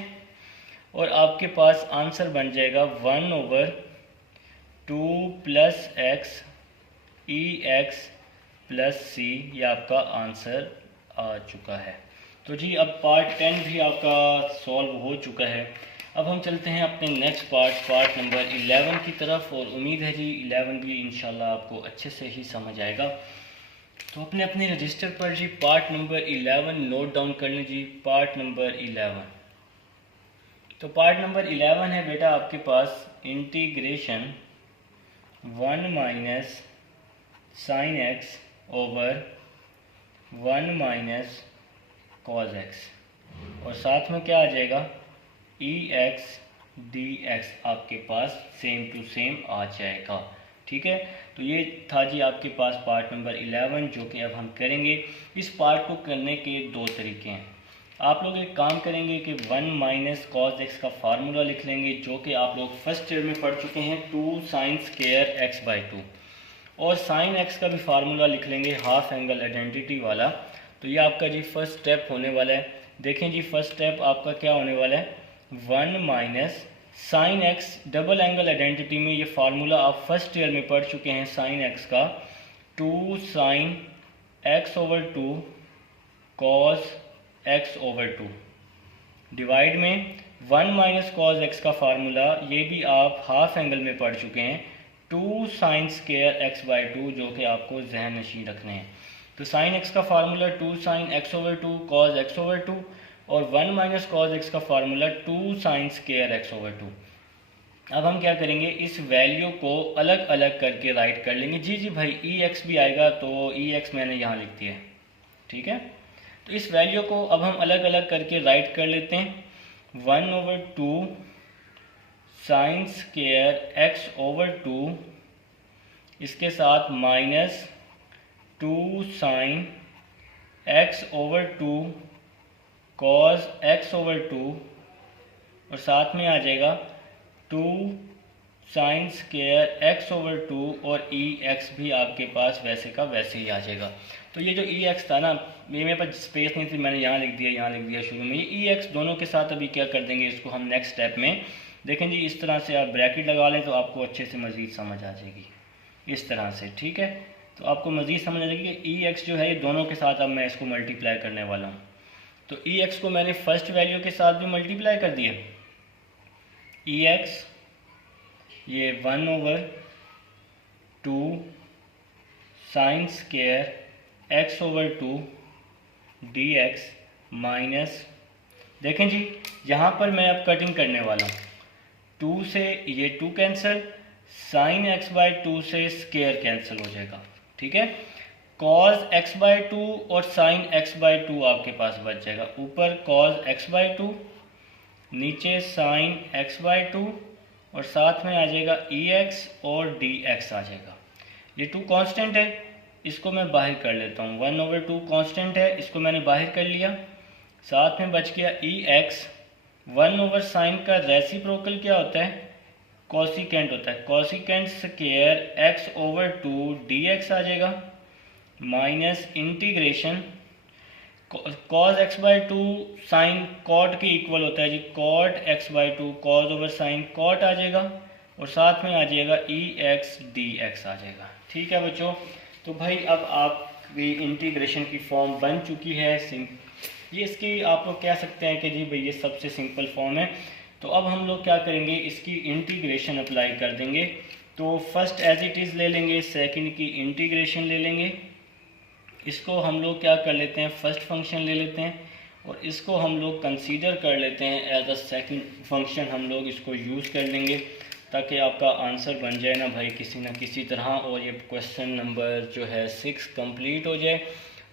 और आपके पास आंसर बन जाएगा 1/2 प्लस एक्स ई एक्स प्लस सी, ये आपका आंसर आ चुका है। तो जी अब पार्ट 10 भी आपका सॉल्व हो चुका है। अब हम चलते हैं अपने नेक्स्ट पार्ट नंबर 11 की तरफ, और उम्मीद है जी 11 भी इंशाल्लाह आपको अच्छे से ही समझ आएगा। तो अपने रजिस्टर पर जी पार्ट नंबर 11 नोट डाउन कर लें जी। पार्ट नंबर 11, तो पार्ट नंबर 11 है बेटा आपके पास integration 1 minus sine x over 1 minus cos x, और साथ में क्या आ जाएगा ई एक्स डी एक्स आपके पास सेम टू सेम आ जाएगा। ठीक है, तो ये था जी आपके पास पार्ट नंबर 11, जो कि अब हम करेंगे। इस पार्ट को करने के दो तरीके हैं। आप लोग एक काम करेंगे कि 1 माइनस कॉज एक्स का फार्मूला लिख लेंगे, जो कि आप लोग फर्स्ट ईयर में पढ़ चुके हैं, 2 साइन स्क्वायर एक्स बाई 2, और साइन एक्स का भी फार्मूला लिख लेंगे हाफ एंगल आइडेंटिटी वाला। तो ये आपका जी फर्स्ट स्टेप होने वाला है। देखें जी फर्स्ट स्टेप आपका क्या होने वाला है, 1 minus sine x, double angle identity में ये फार्मूला आप फर्स्ट ईयर में पढ़ चुके हैं साइन एक्स का, 2 sign x over 2 cos x over 2, divide में 1 माइनस कॉस एक्स का फार्मूला, ये भी आप हाफ एंगल में पढ़ चुके हैं, 2 साइन स्क्वायर एक्स बाई 2, जो कि आपको जहन नशीन रखने हैं। तो साइन एक्स का formula 2 sign x over 2 cos x over 2, और 1 माइनस कॉस एक्स का formula 2 sine square x over 2। अब हम क्या करेंगे, इस वैल्यू को अलग अलग करके राइट कर लेंगे। जी भाई ई एक्स भी आएगा, तो ई एक्स मैंने यहाँ लिख दिया है। ठीक है, तो इस वैल्यू को अब हम अलग अलग करके राइट कर लेते हैं। 1 over 2 sine square x over 2, इसके साथ minus 2 sign x over 2 cos x over 2, और साथ में आ जाएगा 2 साइन स्क्वायर एक्स ओवर 2, और ई एक्स भी आपके पास वैसे का वैसे ही आ जाएगा। तो ये जो ई एक्स था ना, ये मेरे पास स्पेस नहीं थी, मैंने यहाँ लिख दिया शुरू में। ये ई एक्स दोनों के साथ अभी क्या कर देंगे, इसको हम नेक्स्ट स्टेप में देखें जी। इस तरह से आप ब्रैकेट लगा लें तो आपको अच्छे से मज़ीद समझ आ जाएगी इस तरह से। ठीक है, तो आपको मज़ीद समझ आ जाएगी कि ई एक्स जो है ये दोनों के साथ अब मैं इसको मल्टीप्लाई करने वाला हूँ। तो ई एक्स को मैंने फर्स्ट वैल्यू के साथ भी मल्टीप्लाई कर दिया। ई एक्स ये 1 over 2 sine square x over 2 d x, minus, देखें जी यहाँ पर मैं अब कटिंग करने वाला हूँ। 2 से ये 2 कैंसिल, साइन एक्स बाई 2 से स्क्वायर कैंसिल हो जाएगा। ठीक है, कॉस एक्स बाई 2 और साइन एक्स बाई 2 आपके पास बच जाएगा। ऊपर कॉस एक्स बाई 2, नीचे साइन एक्स बाई 2, और साथ में आ जाएगा ई एक्स और डी एक्स आ जाएगा। ये 2 कांस्टेंट है, इसको मैं बाहर कर लेता हूँ। 1 ओवर 2 कांस्टेंट है, इसको मैंने बाहर कर लिया। साथ में बच गया ई एक्स। 1 ओवर साइन का रेसिप्रोकल क्या होता है, कॉसिकेंट होता है। Cosecant square x over 2 d x आ जाएगा, minus integration cos x by 2 sine cot के इक्वल होता है जी, cot x by 2 cos over sine cot आ जाएगा, और साथ में आ जाएगा ई एक्स डी एक्स आ जाएगा। ठीक है बच्चों, तो भाई अब आपकी इंटीग्रेशन की फॉर्म बन चुकी है। ये इसकी आप लोग कह सकते हैं कि जी भाई ये सबसे सिंपल फॉर्म है। तो अब हम लोग क्या करेंगे, इसकी इंटीग्रेशन अप्लाई कर देंगे। तो फर्स्ट एज इट इज़ ले लेंगे, सेकंड की इंटीग्रेशन ले लेंगे। इसको हम लोग क्या कर लेते हैं, फर्स्ट फंक्शन ले लेते हैं, और इसको हम लोग कंसीडर कर लेते हैं एज अ सेकंड फंक्शन। हम लोग इसको यूज़ कर लेंगे ताकि आपका आंसर बन जाए ना भाई किसी न किसी तरह, और ये क्वेश्चन नंबर जो है 6 कंप्लीट हो जाए।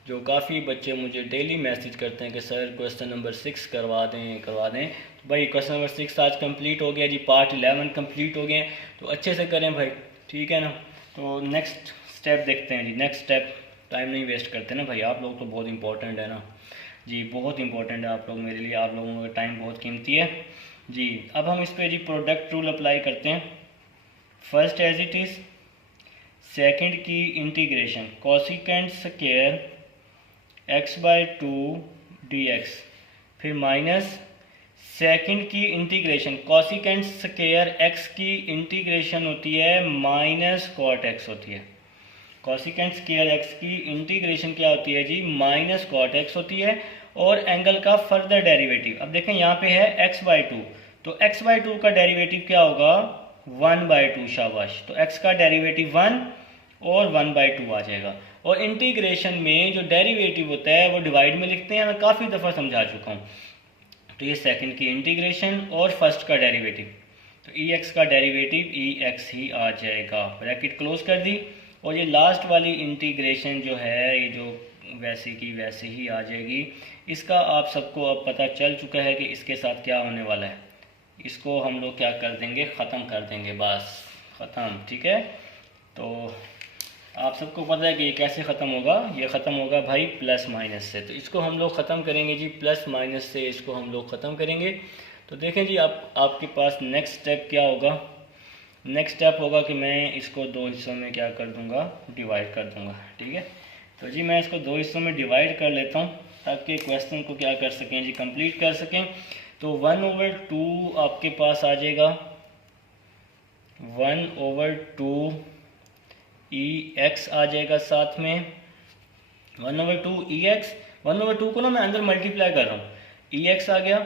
जो काफ़ी बच्चे मुझे डेली मैसेज करते हैं कि सर क्वेश्चन नंबर 6 करवा दें। तो भाई क्वेश्चन नंबर 6 आज कंप्लीट हो गया जी, पार्ट 11 कंप्लीट हो गए, तो अच्छे से करें भाई। ठीक है ना, तो नेक्स्ट स्टेप देखते हैं जी। नेक्स्ट स्टेप, टाइम नहीं वेस्ट करते ना भाई, आप लोग तो बहुत इंपॉर्टेंट है ना जी, बहुत इंपॉर्टेंट है आप लोग मेरे लिए, आप लोगों का टाइम बहुत कीमती है जी। अब हम इस पर जी प्रोडक्ट रूल अप्लाई करते हैं। First as it is, second की integration cosecant square x by 2 d x, फिर माइनस सेकंड की इंटीग्रेशन कॉसिकेंट स्क्वायर एक्स की इंटीग्रेशन होती है माइनस कॉट एक्स होती है। कॉसिकेंट स्क्वायर एक्स की इंटीग्रेशन क्या होती है जी, माइनस कॉट एक्स होती है, और एंगल का फर्दर डेरिवेटिव। अब देखें यहाँ पे है एक्स बाई 2, तो x/2 का डेरिवेटिव क्या होगा 1/2। शाबाश। तो x का डेरिवेटिव 1 और 1/2 आ जाएगा। और इंटीग्रेशन में जो डेरिवेटिव होता है वो डिवाइड में लिखते हैं, मैं काफ़ी दफ़ा समझा चुका हूँ। तो ये सेकंड की इंटीग्रेशन और फर्स्ट का डेरिवेटिव, तो ex का डेरिवेटिव ex ही आ जाएगा। ब्रैकेट क्लोज कर दी। और ये लास्ट वाली इंटीग्रेशन जो है ये जो वैसे की वैसे ही आ जाएगी। इसका आप सबको अब पता चल चुका है कि इसके साथ क्या होने वाला है। इसको हम लोग क्या कर देंगे, ख़त्म कर देंगे, बस ख़त्म। ठीक है, तो आप सबको पता है कि ये कैसे ख़त्म होगा। ये ख़त्म होगा भाई प्लस माइनस से। तो इसको हम लोग ख़त्म करेंगे जी, प्लस माइनस से इसको हम लोग ख़त्म करेंगे। तो देखें जी, आपके पास नेक्स्ट स्टेप क्या होगा। नेक्स्ट स्टेप होगा कि मैं इसको दो हिस्सों में क्या कर दूंगा, डिवाइड कर दूंगा। ठीक है, तो जी मैं इसको दो हिस्सों में डिवाइड कर लेता हूँ ताकि क्वेश्चन को क्या कर सकें जी, कंप्लीट कर सकें। तो 1/2 आपके पास आ जाएगा, 1/2 ex आ जाएगा साथ में, 1/2 ex। 1/2 को ना मैं अंदर मल्टीप्लाई कर रहा हूँ, ex आ गया।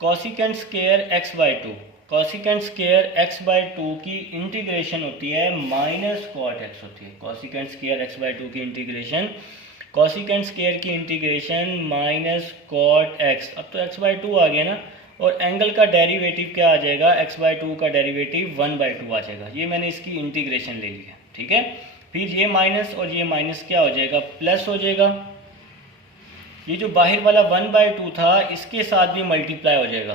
Cosecant square x/2, cosecant square x/2 की इंटीग्रेशन होती है माइनस कॉट x होती है। कॉसिकेंट स्क्वायर x/2 की इंटीग्रेशन, कॉसिकेंट स्क्वायर की इंटीग्रेशन माइनस कॉट x। अब तो x/2 आ गया ना, और एंगल का डेरिवेटिव क्या आ जाएगा, x/2 का डेरिवेटिव 1/2 आ जाएगा। ये मैंने इसकी इंटीग्रेशन ले ली है। ठीक है, फिर ये माइनस और ये माइनस क्या हो जाएगा, प्लस हो जाएगा। ये जो बाहर वाला 1/2 था इसके साथ भी मल्टीप्लाई हो जाएगा,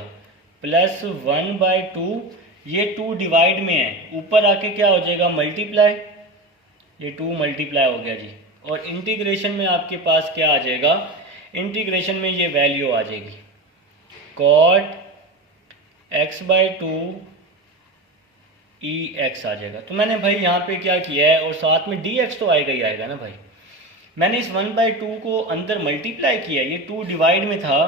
प्लस 1/2। ये 2 डिवाइड में है, ऊपर आके क्या हो जाएगा, मल्टीप्लाई। ये 2 मल्टीप्लाई हो गया जी। और इंटीग्रेशन में आपके पास क्या आ जाएगा, इंटीग्रेशन में ये वैल्यू आ जाएगी कॉट x/2 ex आ जाएगा। तो मैंने भाई यहाँ पे क्या किया है, और साथ में dx तो आएगा ही आएगा ना भाई। मैंने इस 1/2 को अंदर मल्टीप्लाई किया, ये 2 डिवाइड में था,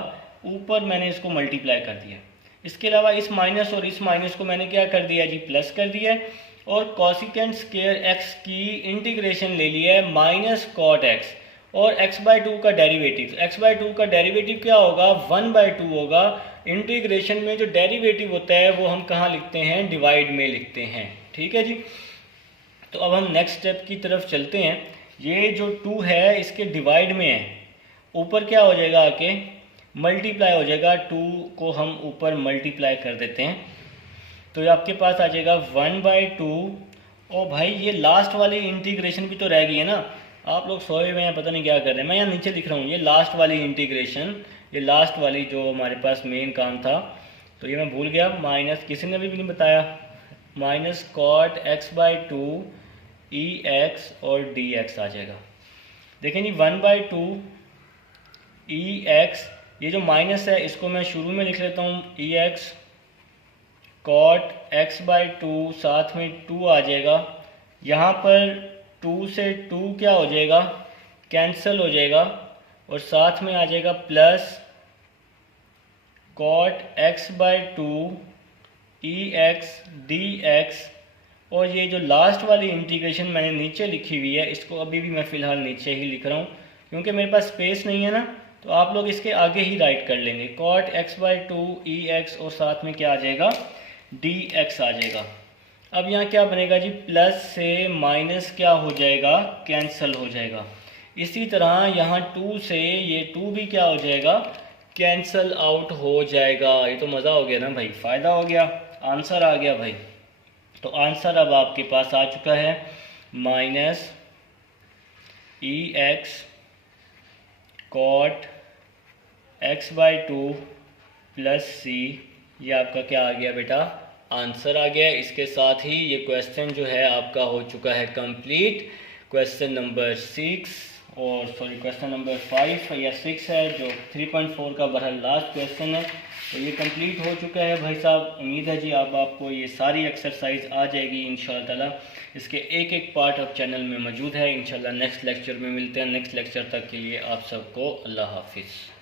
ऊपर मैंने इसको मल्टीप्लाई कर दिया। इसके अलावा इस माइनस और इस माइनस को मैंने क्या कर दिया जी, प्लस कर दिया। और कॉसिकेंट स्क्वायर x की इंटीग्रेशन ले लिया है माइनस कॉट x, और x/2 का डेरिवेटिव, x/2 का डेरिवेटिव क्या होगा, 1/2 होगा। इंटीग्रेशन में जो डेरिवेटिव होता है वो हम कहाँ लिखते हैं, डिवाइड में लिखते हैं। ठीक है जी, तो अब हम नेक्स्ट स्टेप की तरफ चलते हैं। ये जो 2 है इसके डिवाइड में है, ऊपर क्या हो जाएगा, आके मल्टीप्लाई हो जाएगा। 2 को हम ऊपर मल्टीप्लाई कर देते हैं, तो ये आपके पास आ जाएगा 1/2। और भाई ये लास्ट वाली इंटीग्रेशन भी तो रह गई है ना, आप लोग सोए हुए हैं, पता नहीं क्या कर रहे हैं। मैं यहाँ नीचे लिख रहा हूँ ये लास्ट वाली इंटीग्रेशन, ये लास्ट वाली जो हमारे पास मेन काम था, तो ये मैं भूल गया। माइनस, किसी ने भी नहीं बताया, माइनस कॉट x/2 ex और dx आ जाएगा। देखें जी 1/2 ex, ये जो माइनस है इसको मैं शुरू में लिख लेता हूँ ex कॉट x/2, साथ में 2 आ जाएगा। यहाँ पर 2 से 2 क्या हो जाएगा, कैंसिल हो जाएगा, और साथ में आ जाएगा plus cot x/2 ex dx। और ये जो लास्ट वाली इंटीग्रेशन मैंने नीचे लिखी हुई है, इसको अभी भी मैं फ़िलहाल नीचे ही लिख रहा हूँ क्योंकि मेरे पास स्पेस नहीं है ना, तो आप लोग इसके आगे ही राइट कर लेंगे। कॉट x/2 ex और साथ में क्या आ जाएगा, dx आ जाएगा। अब यहाँ क्या बनेगा जी, प्लस से माइनस क्या हो जाएगा, कैंसिल हो जाएगा। इसी तरह यहाँ 2 से ये 2 भी क्या हो जाएगा, कैंसिल आउट हो जाएगा। ये तो मज़ा हो गया ना भाई, फ़ायदा हो गया, आंसर आ गया भाई। तो आंसर अब आपके पास आ चुका है minus ex cot x/2 plus c। ये आपका क्या आ गया बेटा, आंसर आ गया। इसके साथ ही ये क्वेश्चन जो है आपका हो चुका है कंप्लीट। क्वेश्चन नंबर 6 और सॉरी क्वेश्चन नंबर 5 या 6 है, जो 3.4 का बहरहाल लास्ट क्वेश्चन है, तो ये कंप्लीट हो चुका है भाई साहब। उम्मीद है जी अब आपको ये सारी एक्सरसाइज आ जाएगी इंशाअल्लाह ताला। इसके एक एक पार्ट अब चैनल में मौजूद है। इंशाअल्लाह नेक्स्ट लेक्चर में मिलते हैं। नेक्स्ट लेक्चर तक के लिए आप सबको अल्लाह हाफिज़।